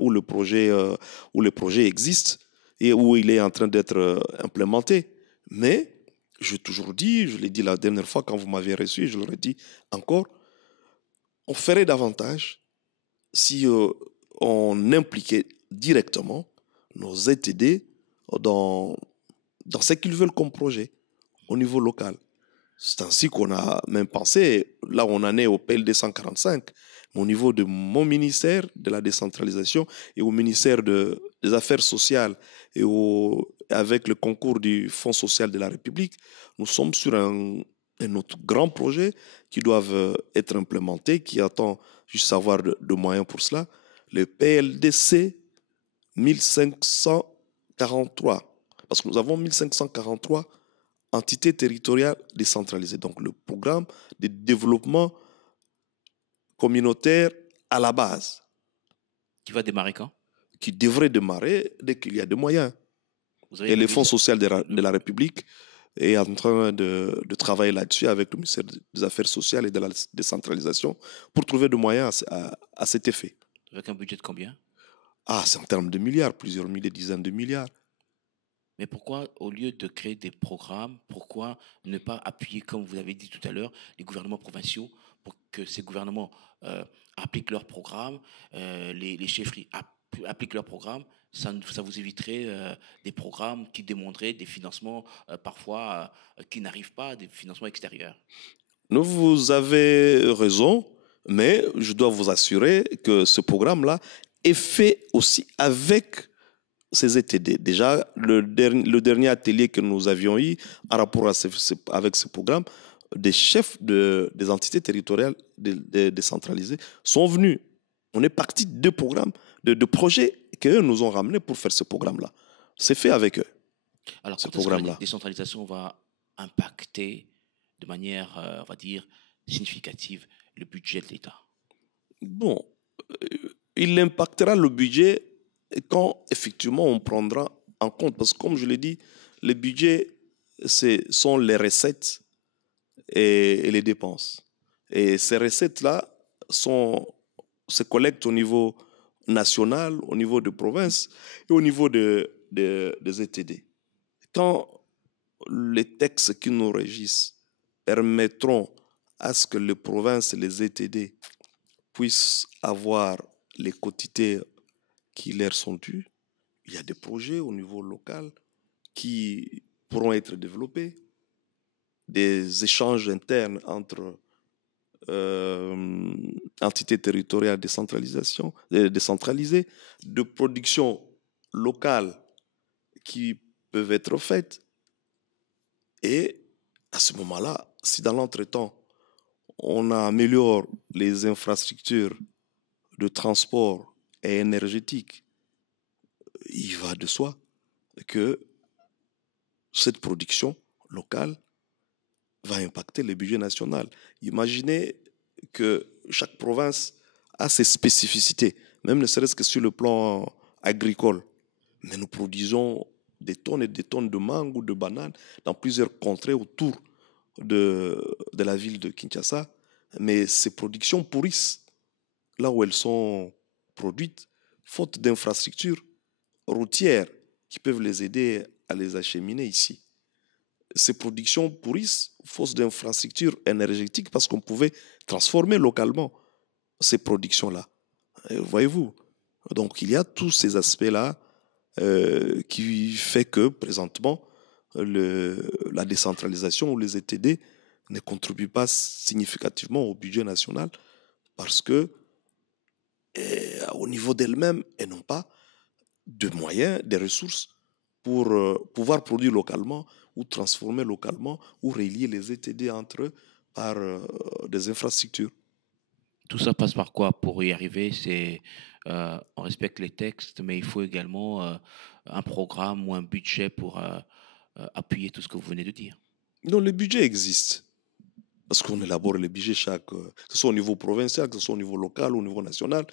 où le projet existe et où il est en train d'être implémenté. Mais j'ai toujours dit, je l'ai dit la dernière fois quand vous m'avez reçu, je l'aurais dit encore, on ferait davantage si on impliquait directement nos ETD dans ce qu'ils veulent comme projet au niveau local. C'est ainsi qu'on a même pensé, là on en est au PLD 145, mais au niveau de mon ministère de la décentralisation et au ministère des Affaires sociales et avec le concours du Fonds social de la République, nous sommes sur un autre grand projet qui doivent être implémentés, qui attend juste avoir de moyens pour cela, le PLDC 1543. Parce que nous avons 1543 entités territoriales décentralisées. Donc le programme de développement communautaire à la base. Qui va démarrer quand? Qui devrait démarrer dès qu'il y a des moyens. Et le Fonds social de la République est en train de travailler là-dessus avec le ministère des Affaires sociales et de la décentralisation pour trouver des moyens à cet effet. Avec un budget de combien? C'est en termes de milliards, plusieurs milliers, dizaines de milliards. Mais pourquoi, au lieu de créer des programmes, pourquoi ne pas appuyer, comme vous avez dit tout à l'heure, les gouvernements provinciaux pour que ces gouvernements appliquent leurs programmes, les chefferies appliquent leurs programmes, ça vous éviterait des programmes qui demanderaient des financements parfois qui n'arrivent pas, des financements extérieurs. Vous avez raison, mais je dois vous assurer que ce programme-là est fait aussi avec ces ETD. Déjà, le dernier atelier que nous avions eu en rapport avec ce programme, des chefs des entités territoriales décentralisées sont venus. On est parti de programmes, de projets qu'eux nous ont ramenés pour faire ce programme-là. C'est fait avec eux. Alors, ce programme-là, la décentralisation va impacter de manière, on va dire, significative le budget de l'État? Bon, il impactera le budget quand effectivement on prendra en compte. Parce que comme je l'ai dit, les budgets sont les recettes et les dépenses. Et ces recettes-là se collectent au niveau national, au niveau de province et au niveau des ETD. Quand les textes qui nous régissent permettront à ce que les provinces et les ETD puissent avoir les quotités qui leur sont dues, il y a des projets au niveau local qui pourront être développés, des échanges internes entre entités territoriales décentralisées, de production locale qui peuvent être faites. Et à ce moment-là, si dans l'entretemps, on améliore les infrastructures de transport et énergétique, il va de soi que cette production locale va impacter le budget national. Imaginez que chaque province a ses spécificités, même ne serait-ce que sur le plan agricole. Mais nous produisons des tonnes et des tonnes de mangue ou de bananes dans plusieurs contrées autour de la ville de Kinshasa. Mais ces productions pourrissent là où elles sont produites, faute d'infrastructures routières qui peuvent les aider à les acheminer ici. Ces productions pourrissent, faute d'infrastructures énergétiques, parce qu'on pouvait transformer localement ces productions-là. Voyez-vous? Donc il y a tous ces aspects-là qui fait que présentement la décentralisation ou les ETD ne contribuent pas significativement au budget national parce que au niveau d'elles-mêmes, elles n'ont pas de moyens, de ressources pour pouvoir produire localement ou transformer localement ou relier les ETD entre eux par des infrastructures. Tout ça passe par quoi pour y arriver? On respecte les textes, mais il faut également un programme ou un budget pour appuyer tout ce que vous venez de dire. Non, le budget existe. Parce qu'on élabore les budgets que ce soit au niveau provincial, que ce soit au niveau local ou au niveau national.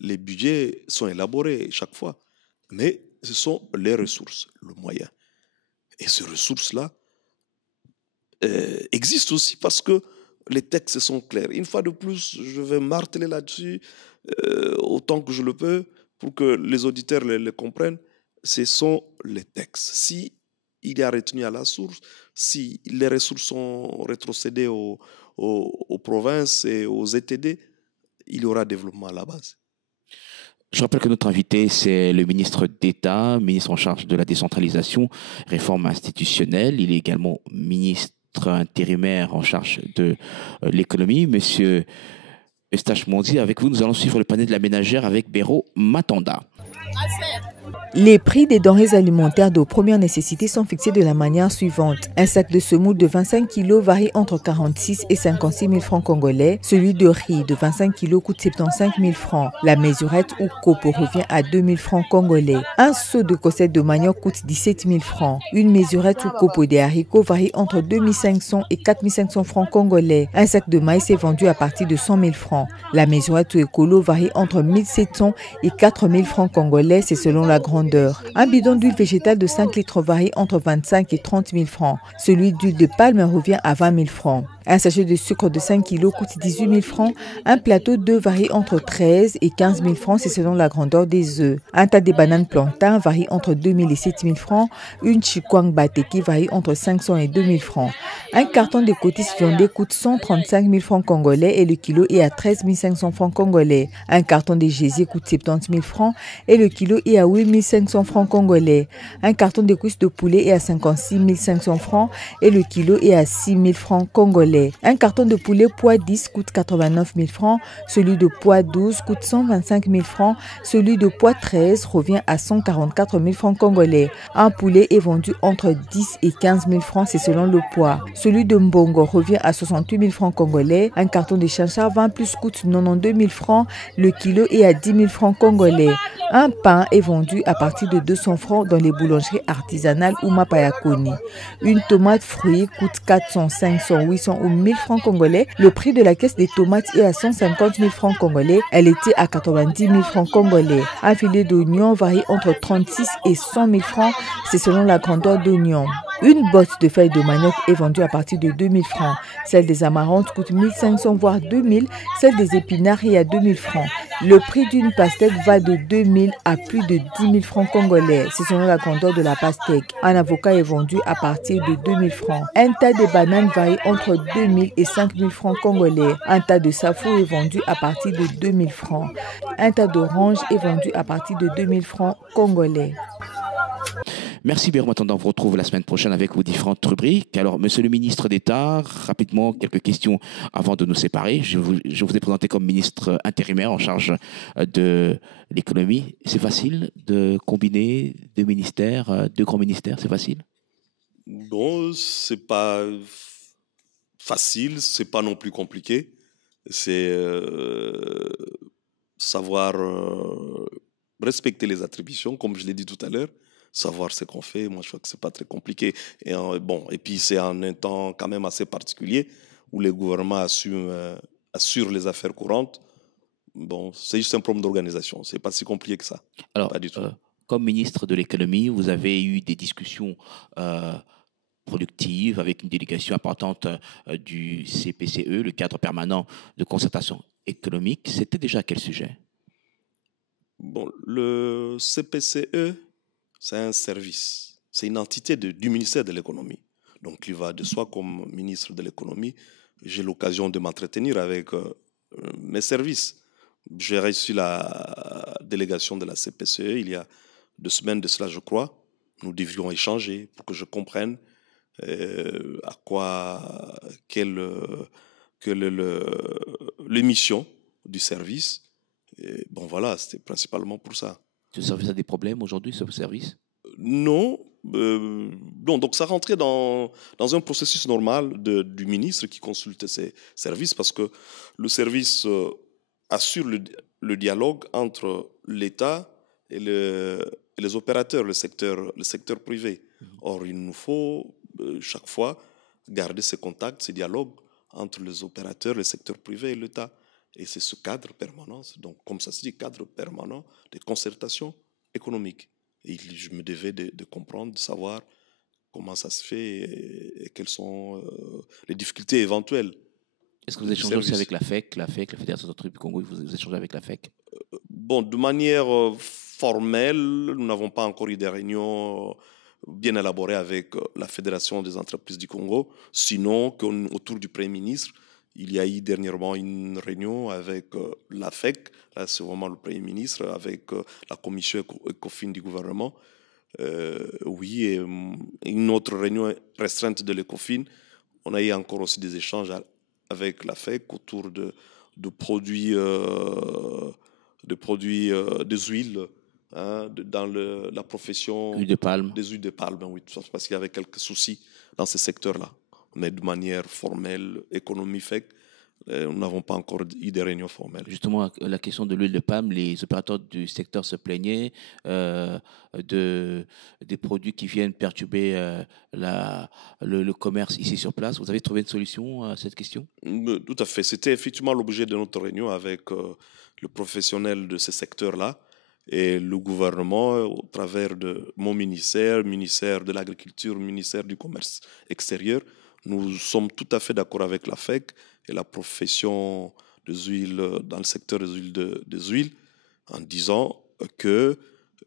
Les budgets sont élaborés chaque fois. Mais ce sont les ressources, le moyen. Et ces ressources-là existent aussi parce que les textes sont clairs. Une fois de plus, je vais marteler là-dessus autant que je le peux pour que les auditeurs les comprennent. Ce sont les textes. Si il y a retenu à la source, si les ressources sont rétrocédées aux provinces et aux ETD, il y aura développement à la base. Je rappelle que notre invité, c'est le ministre d'État, ministre en charge de la décentralisation, réforme institutionnelle. Il est également ministre intérimaire en charge de l'économie. Monsieur Eustache Mondi, avec vous, nous allons suivre le panel de la ménagère avec Béro Matanda. Les prix des denrées alimentaires de première nécessité sont fixés de la manière suivante. Un sac de semoule de 25 kg varie entre 46 et 56 000 francs congolais. Celui de riz de 25 kg coûte 75 000 francs. La mesurette ou copo revient à 2 000 francs congolais. Un seau de cossette de manioc coûte 17 000 francs. Une mesurette ou copo des haricots varie entre 2 500 et 4 500 francs congolais. Un sac de maïs est vendu à partir de 100 000 francs. La mesurette ou écolo varie entre 1 700 et 4 000 francs congolais, c'est selon la grandeur. Un bidon d'huile végétale de 5 litres varie entre 25 et 30 000 francs. Celui d'huile de palme revient à 20 000 francs. Un sachet de sucre de 5 kg coûte 18 000 francs. Un plateau d'œufs varie entre 13 et 15 000 francs, c'est selon la grandeur des œufs. Un tas de bananes plantains varie entre 2 000 et 7 000 francs. Une chikwang bateki varie entre 500 et 2 000 francs. Un carton de cotis viandé coûte 135 000 francs congolais et le kilo est à 13 500 francs congolais. Un carton de gésier coûte 70 000 francs et le kilo est à 8 500 francs congolais. Un carton de cuisses de poulet est à 56 500 francs et le kilo est à 6 000 francs congolais. Un carton de poulet poids 10 coûte 89 000 francs, celui de poids 12 coûte 125 000 francs, celui de poids 13 revient à 144 000 francs congolais. Un poulet est vendu entre 10 et 15 000 francs, c'est selon le poids. Celui de mbongo revient à 68 000 francs congolais. Un carton de chanchar 20 plus coûte 92 000 francs, le kilo est à 10 000 francs congolais. Un pain est vendu à partir de 200 francs dans les boulangeries artisanales ou Mapayakoni. Une tomate fruit coûte 400, 500, 800 ou 1000 francs congolais. Le prix de la caisse des tomates est à 150 000 francs congolais. Elle était à 90 000 francs congolais. Un filet d'oignon varie entre 36 et 100 000 francs, c'est selon la grandeur d'oignon. Une botte de feuilles de manioc est vendue à partir de 2 000 francs. Celle des amarantes coûte 1 500 voire 2 000. Celle des épinards est à 2 000 francs. Le prix d'une pastèque va de 2 000 à plus de 10 000 francs congolais. C'est selon la grandeur de la pastèque. Un avocat est vendu à partir de 2 000 francs. Un tas de bananes varie entre 2 000 et 5 000 francs congolais. Un tas de safou est vendu à partir de 2 000 francs. Un tas d'oranges est vendu à partir de 2 000 francs congolais. Merci Béron. Attendant, on vous retrouve la semaine prochaine avec vos différentes rubriques. Alors, monsieur le ministre d'État, rapidement, quelques questions avant de nous séparer. Je vous ai présenté comme ministre intérimaire en charge de l'économie. C'est facile de combiner deux ministères, deux grands ministères, c'est facile? Non, c'est pas facile, c'est pas non plus compliqué. C'est savoir respecter les attributions, comme je l'ai dit tout à l'heure. Savoir ce qu'on fait, moi je crois que c'est pas très compliqué. Et et puis c'est en un temps quand même assez particulier où le gouvernement assure les affaires courantes. Bon, c'est juste un problème d'organisation, c'est pas si compliqué que ça. Alors, pas du tout. Comme ministre de l'économie, vous avez eu des discussions productives avec une délégation importante du CPCE, le cadre permanent de concertation économique. C'était déjà à quel sujet? Bon, le CPCE, c'est un service, c'est une entité du ministère de l'économie. Donc il va de soi, comme ministre de l'économie, j'ai l'occasion de m'entretenir avec mes services. J'ai reçu la délégation de la CPCE il y a 2 semaines de cela, je crois. Nous devions échanger pour que je comprenne quelle l'émission du service. Et bon voilà, c'était principalement pour ça. Ce service a des problèmes aujourd'hui, ce service? Non. Non, donc ça rentrait dans un processus normal du ministre qui consulte ses services parce que le service assure le dialogue entre l'État et les opérateurs, le secteur privé. Or, il nous faut chaque fois garder ces contacts, ces dialogues entre les opérateurs, le secteur privé et l'État. Et c'est ce cadre permanent, donc comme ça se dit, cadre permanent de concertation économique. Et je me devais de comprendre, de savoir comment ça se fait et quelles sont les difficultés éventuelles. Est-ce que vous échangez aussi avec la FEC, la Fédération des entreprises du Congo, vous échangez avec la FEC? Bon, de manière formelle, nous n'avons pas encore eu des réunions bien élaborées avec la Fédération des entreprises du Congo, sinon qu'autour du Premier ministre, il y a eu dernièrement une réunion avec la FEC, là c'est vraiment le Premier ministre, avec la commission ECOFIN du gouvernement. Oui, et une autre réunion restreinte de l'ECOFIN. On a eu encore aussi des échanges avec la FEC autour de produits, des huiles, hein, dans la profession Huile de palme. des huiles de palme. Oui, parce qu'il y avait quelques soucis dans ce secteur-là. Mais de manière formelle, économie FEC, nous n'avons pas encore eu des réunions formelles. Justement, la question de l'huile de palme, les opérateurs du secteur se plaignaient des produits qui viennent perturber le commerce ici sur place. Vous avez trouvé une solution à cette question? Tout à fait. C'était effectivement l'objet de notre réunion avec le professionnel de ce secteur-là et le gouvernement, au travers de mon ministère de l'Agriculture, ministère du Commerce extérieur. Nous sommes tout à fait d'accord avec la FEC et la profession des huiles, dans le secteur des huiles, en disant que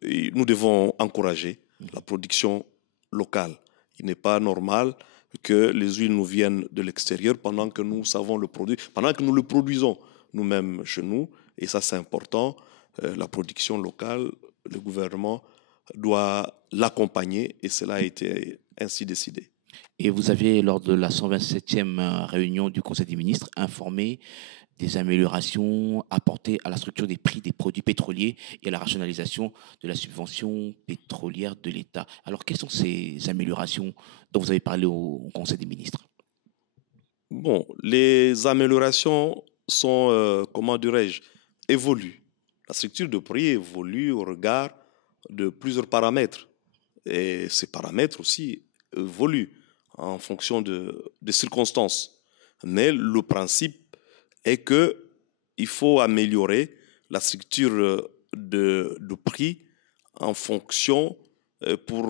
nous devons encourager la production locale. Il n'est pas normal que les huiles nous viennent de l'extérieur pendant que nous savons le produire, pendant que nous le produisons nous-mêmes chez nous. Et ça, c'est important. La production locale, le gouvernement doit l'accompagner et cela a été ainsi décidé. Et vous aviez, lors de la 127e réunion du Conseil des ministres, informé des améliorations apportées à la structure des prix des produits pétroliers et à la rationalisation de la subvention pétrolière de l'État. Alors, quelles sont ces améliorations dont vous avez parlé au Conseil des ministres? Bon, les améliorations sont, comment dirais-je, évoluent. La structure de prix évolue au regard de plusieurs paramètres. Et ces paramètres aussi évoluent en fonction des circonstances. Mais le principe est qu'il faut améliorer la structure de prix en fonction pour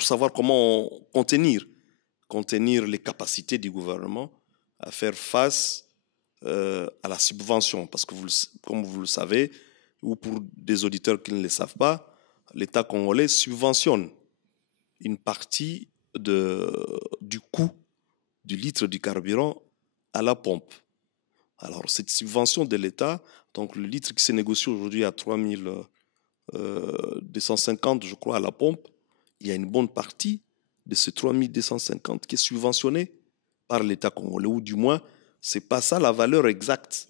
savoir comment contenir les capacités du gouvernement à faire face à la subvention. Parce que, comme vous le savez, ou pour des auditeurs qui ne le savent pas, l'État congolais subventionne une partie du coût du litre du carburant à la pompe. Alors, cette subvention de l'État, donc le litre qui se négocie aujourd'hui à 3250, je crois, à la pompe, il y a une bonne partie de ces 3250 qui est subventionnée par l'État congolais, ou du moins, ce n'est pas ça la valeur exacte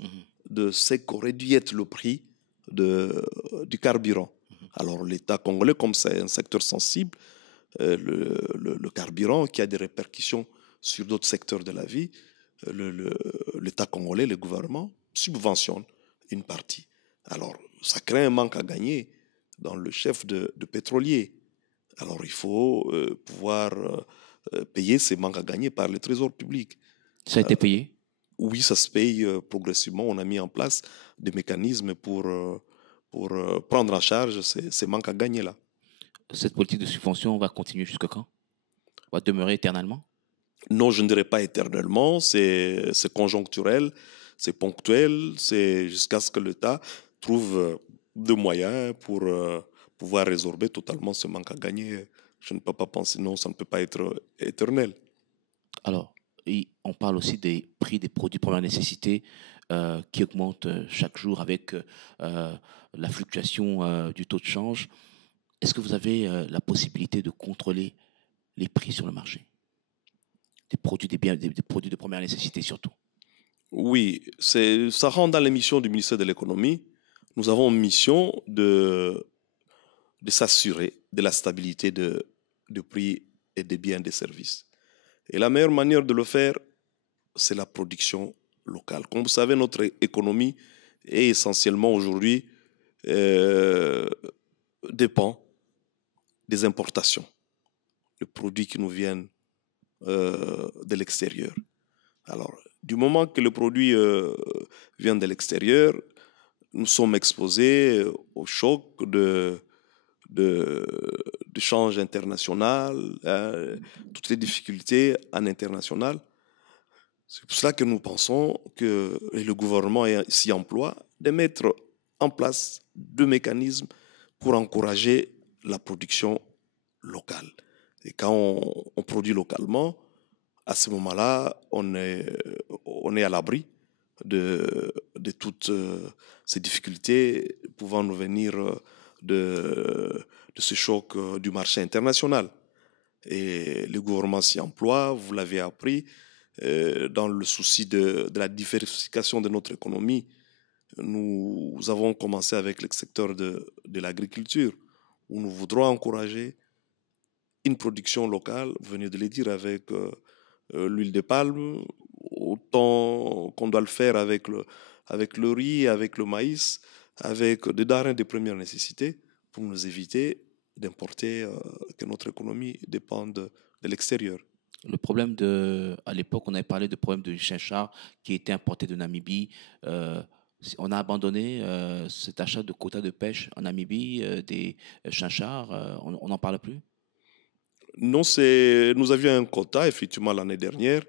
de ce qu'aurait dû être le prix du carburant. Alors, l'État congolais, comme c'est un secteur sensible, le carburant qui a des répercussions sur d'autres secteurs de la vie, l'État congolais, le gouvernement, subventionne une partie. Alors, ça crée un manque à gagner dans le chef de pétrolier. Alors, il faut pouvoir payer ces manques à gagner par le trésor public. Ça a été payé? Oui, ça se paye progressivement. On a mis en place des mécanismes pour prendre en charge ces manques à gagner-là. Cette politique de subvention va continuer jusqu'à quand? Va demeurer éternellement? Non, je ne dirais pas éternellement. C'est conjoncturel, c'est ponctuel, c'est jusqu'à ce que l'État trouve des moyens pour pouvoir résorber totalement ce manque à gagner. Je ne peux pas penser, non, ça ne peut pas être éternel. Alors, on parle aussi des prix des produits de première nécessité qui augmentent chaque jour avec la fluctuation du taux de change. Est-ce que vous avez la possibilité de contrôler les prix sur le marché des produits, des produits de première nécessité surtout? Oui, ça rentre dans les missions du ministère de l'économie. Nous avons une mission de s'assurer de la stabilité de prix et des biens et des services. Et la meilleure manière de le faire, c'est la production locale. Comme vous savez, notre économie est essentiellement aujourd'hui dépend des importations, les produits qui nous viennent de l'extérieur. Alors, du moment que le produit vient de l'extérieur, nous sommes exposés au choc de change international, toutes les difficultés en international. C'est pour cela que nous pensons que le gouvernement s'y emploie de mettre en place deux mécanismes pour encourager la production locale. Et quand on produit localement, à ce moment-là, on est à l'abri de toutes ces difficultés pouvant nous venir de ce choc du marché international. Et le gouvernement s'y emploie, vous l'avez appris, dans le souci de la diversification de notre économie. Nous avons commencé avec le secteur de l'agriculture, où nous voudrons encourager une production locale, vous venez de le dire, avec l'huile de palme, autant qu'on doit le faire avec le riz, avec le maïs, avec des denrées de première nécessité, pour nous éviter d'importer, que notre économie dépende de l'extérieur. Le problème à l'époque, on avait parlé de problème de chinchard qui était importé de Namibie. On a abandonné cet achat de quotas de pêche en Namibie, des chinchards. On n'en parle plus? Non, nous avions un quota, effectivement, l'année dernière.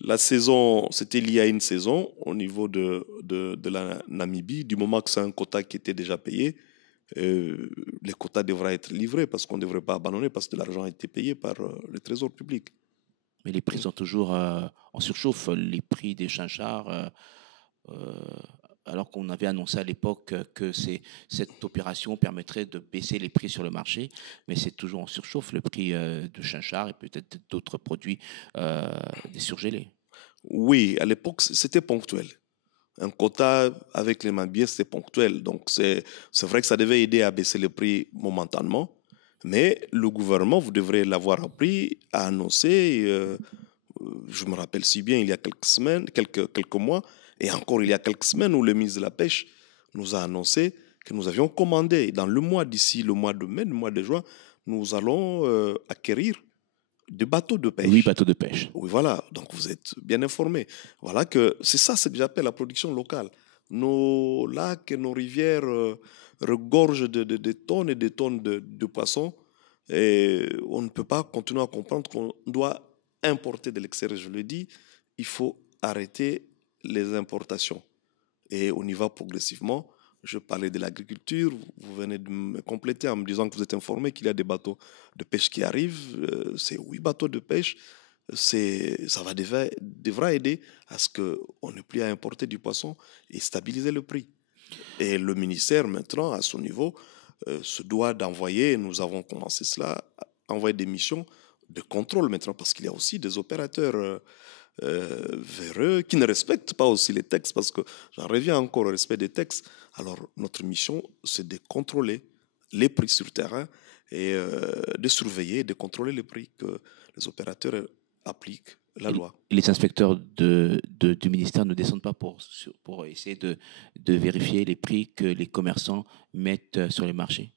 La saison, c'était lié à une saison au niveau de la Namibie. Du moment que c'est un quota qui était déjà payé, les quotas devraient être livrés parce qu'on ne devrait pas abandonner parce que l'argent a été payé par le Trésor public. Mais les prix sont toujours en surchauffe. Les prix des chinchards, alors qu'on avait annoncé à l'époque que cette opération permettrait de baisser les prix sur le marché, mais c'est toujours en surchauffe, le prix de chinchards et peut-être d'autres produits des surgelés. Oui, à l'époque, c'était ponctuel. Un quota avec les Namibiens, c'était ponctuel. Donc, c'est vrai que ça devait aider à baisser les prix momentanément. Mais le gouvernement, vous devrez l'avoir appris, a annoncé, je me rappelle si bien, il y a quelques semaines, quelques mois, et encore il y a quelques semaines où le ministre de la Pêche nous a annoncé que nous avions commandé dans le mois d'ici, le mois de mai, le mois de juin, nous allons acquérir des bateaux de pêche. 8 bateaux de pêche. Oui, voilà. Donc, vous êtes bien informés. Voilà que c'est ça ce que j'appelle la production locale. Nos lacs et nos rivières regorgent de tonnes et des tonnes de poissons. Et on ne peut pas continuer à comprendre qu'on doit importer de l'extérieur. Je le dis, il faut arrêter les importations. Et on y va progressivement. Je parlais de l'agriculture, vous venez de me compléter en me disant que vous êtes informé qu'il y a des bateaux de pêche qui arrivent. C'est 8 bateaux de pêche. Ça devra aider à ce qu'on n'ait plus à importer du poisson et stabiliser le prix. Et le ministère, maintenant, à son niveau, se doit d'envoyer, nous avons commencé cela, envoyer des missions de contrôle maintenant, parce qu'il y a aussi des opérateurs véreux qui ne respectent pas aussi les textes, parce que j'en reviens encore au respect des textes. Alors, notre mission, c'est de contrôler les prix sur terrain et de surveiller, de contrôler les prix que les opérateurs appliquent la loi. Et les inspecteurs du ministère ne descendent pas pour essayer de vérifier les prix que les commerçants mettent sur les marchés?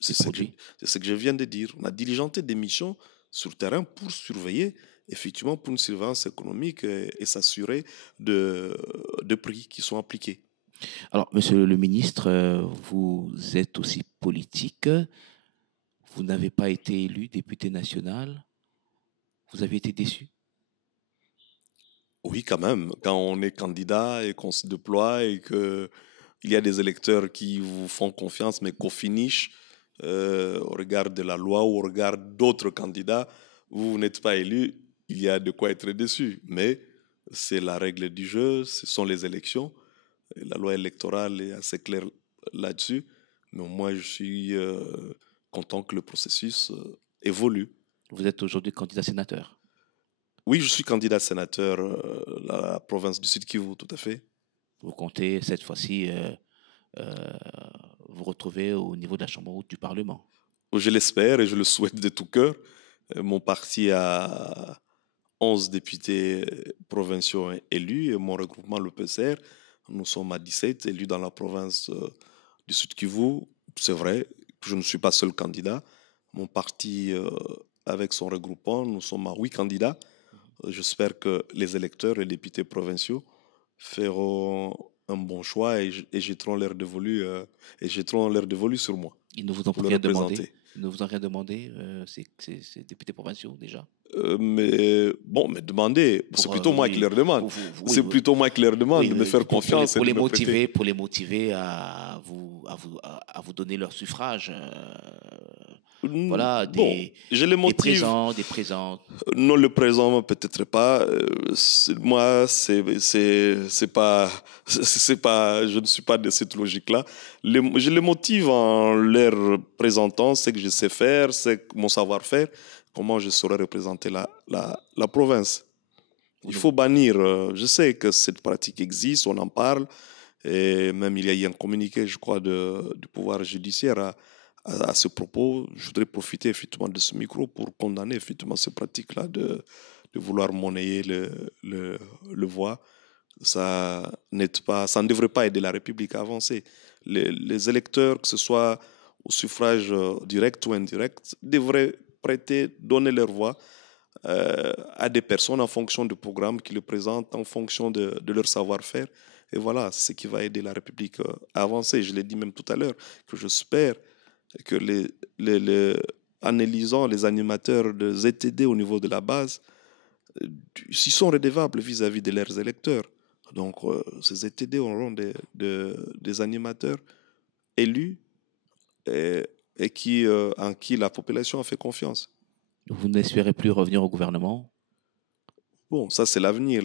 C'est ce que je viens de dire. On a diligenté des missions sur terrain pour surveiller, effectivement, pour une surveillance économique et s'assurer de prix qui sont appliqués. Alors, monsieur le ministre, vous êtes aussi politique. Vous n'avez pas été élu député national. Vous avez été déçu? Oui, quand même. Quand on est candidat et qu'on se déploie et qu'il y a des électeurs qui vous font confiance, mais qu'au finish, au regard de la loi ou au regard d'autres candidats, vous n'êtes pas élu, il y a de quoi être déçu. Mais c'est la règle du jeu, ce sont les élections. Et la loi électorale est assez claire là-dessus. Mais moi, je suis content que le processus évolue. Vous êtes aujourd'hui candidat sénateur? Oui, je suis candidat sénateur à la province du Sud-Kivu, tout à fait. Vous comptez cette fois-ci vous retrouver au niveau de la Chambre haute du Parlement? Je l'espère et je le souhaite de tout cœur. Mon parti a 11 députés provinciaux élus et mon regroupement, le PCR, nous sommes à 17 élus dans la province du Sud-Kivu. C'est vrai que je ne suis pas seul candidat. Mon parti, avec son regroupement, nous sommes à 8 candidats. J'espère que les électeurs et les députés provinciaux feront un bon choix et jetteront leur dévolu sur moi. Ils ne vous ont rien demandé? Ils ne vous ont rien demandé, ces députés provinciaux, déjà? Mais demander, c'est plutôt moi qui leur demande. C'est plutôt moi qui leur demande de me faire confiance. Pour les motiver à vous donner leur suffrage. Voilà, des présents. Non, le présent, peut-être pas. Moi, je ne suis pas de cette logique-là. Je les motive en leur présentant ce que je sais faire, mon savoir-faire, comment je saurais représenter la province. Il faut bannir. Je sais que cette pratique existe, on en parle, et même il y a eu un communiqué, je crois, du pouvoir judiciaire à ce propos. Je voudrais profiter effectivement de ce micro pour condamner effectivement ces pratiques-là de vouloir monnayer le voix. Ça ne devrait pas aider la République à avancer. Les électeurs, que ce soit au suffrage direct ou indirect, devraient donner leur voix à des personnes en fonction du programme qui le présentent, en fonction de leur savoir-faire. Et voilà, c'est ce qui va aider la République à avancer. Je l'ai dit même tout à l'heure, que j'espère que en élisant les animateurs de ZTD au niveau de la base, s'ils sont redevables vis-à-vis de leurs électeurs. Donc, ces ZTD auront des animateurs élus et en qui la population a fait confiance. Vous n'espérez plus revenir au gouvernement? Bon, ça c'est l'avenir.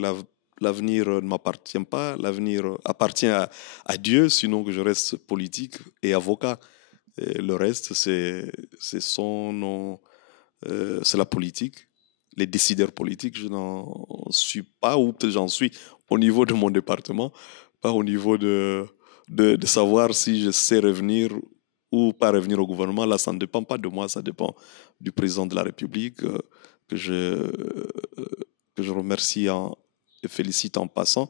L'avenir ne m'appartient pas. L'avenir appartient à Dieu, sinon que je reste politique et avocat. Et le reste, c'est la politique. Les décideurs politiques, je n'en suis pas, ou peut-être j'en suis au niveau de mon département, pas au niveau de savoir si je sais revenir ou pas revenir au gouvernement. Là, ça ne dépend pas de moi, ça dépend du président de la République que je remercie et félicite en passant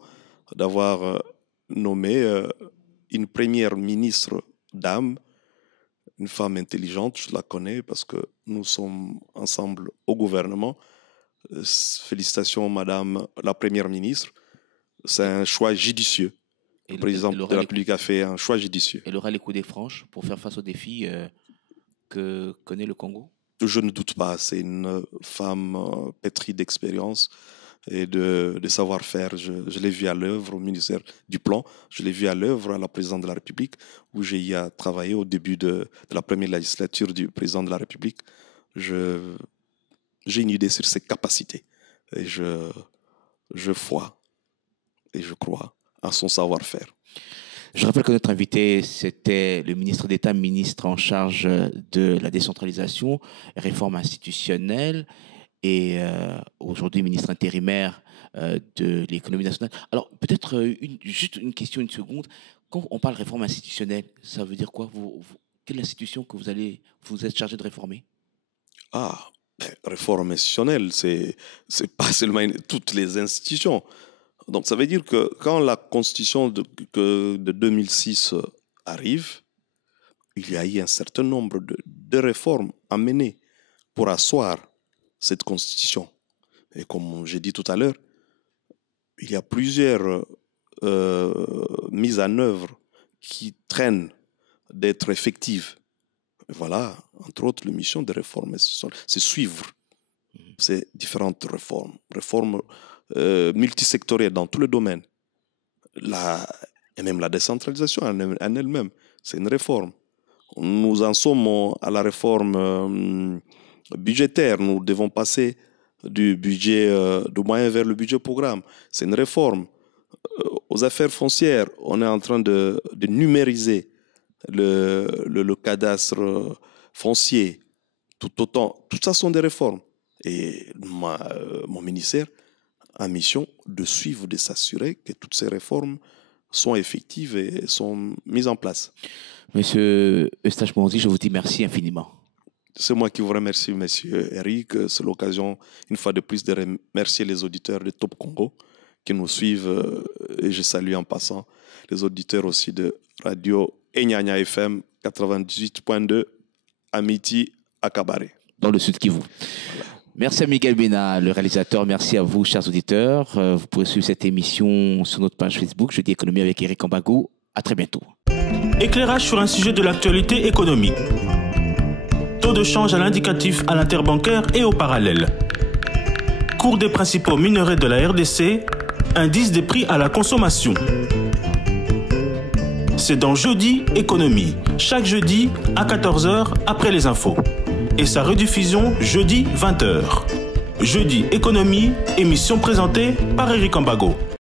d'avoir nommé une première ministre dame, une femme intelligente, je la connais parce que nous sommes ensemble au gouvernement. Félicitations, Madame la Première ministre. C'est un choix judicieux. Le président de la République a fait un choix judicieux. Elle aura les coups des franches pour faire face aux défis que connaît le Congo? Je ne doute pas. C'est une femme pétrie d'expérience et de savoir-faire. Je l'ai vu à l'œuvre au ministère du Plan. Je l'ai vu à l'œuvre à la présidente de la République, où j'ai y à travailler au début de la première législature du président de la République. J'ai une idée sur ses capacités. Et je foi et je crois à son savoir-faire. Je rappelle que notre invité, c'était le ministre d'État, ministre en charge de la décentralisation, réforme institutionnelle et aujourd'hui ministre intérimaire de l'économie nationale. Alors peut-être juste une question, une seconde. Quand on parle réforme institutionnelle, ça veut dire quoi? Quelle institution que vous êtes chargé de réformer? Réforme institutionnelle, c'est pas seulement toutes les institutions. Donc, ça veut dire que quand la Constitution de 2006 arrive, il y a eu un certain nombre de réformes à mener pour asseoir cette Constitution. Et comme j'ai dit tout à l'heure, il y a plusieurs mises en œuvre qui traînent d'être effectives. Et voilà, entre autres, la mission de réforme institutionnelle, c'est suivre ces différentes réformes multisectorielles dans tous les domaines. Et même la décentralisation en elle-même, c'est une réforme. Nous en sommes à la réforme budgétaire. Nous devons passer du budget de moyens vers le budget programme. C'est une réforme. Aux affaires foncières, on est en train de numériser le cadastre foncier. Tout ça sont des réformes. Et mon ministère a mission de suivre, de s'assurer que toutes ces réformes sont effectives et sont mises en place. Monsieur Eustache Moronzi, je vous dis merci infiniment. C'est moi qui vous remercie, monsieur Eric. C'est l'occasion, une fois de plus, de remercier les auditeurs de Top Congo qui nous suivent. Et je salue en passant les auditeurs aussi de Radio Enyanya FM 98.2 Amiti à Kabare. Dans le Sud Kivu. Voilà. Merci à Miguel Bena, le réalisateur. Merci à vous, chers auditeurs. Vous pouvez suivre cette émission sur notre page Facebook, Jeudi Économie avec Eric Kambago. À très bientôt. Éclairage sur un sujet de l'actualité économique. Taux de change à l'indicatif à l'interbancaire et au parallèle. Cours des principaux minerais de la RDC. Indice des prix à la consommation. C'est dans Jeudi Économie, chaque jeudi à 14h après les infos. Et sa rediffusion jeudi 20h. Jeudi Économie, émission présentée par Eric Kambago.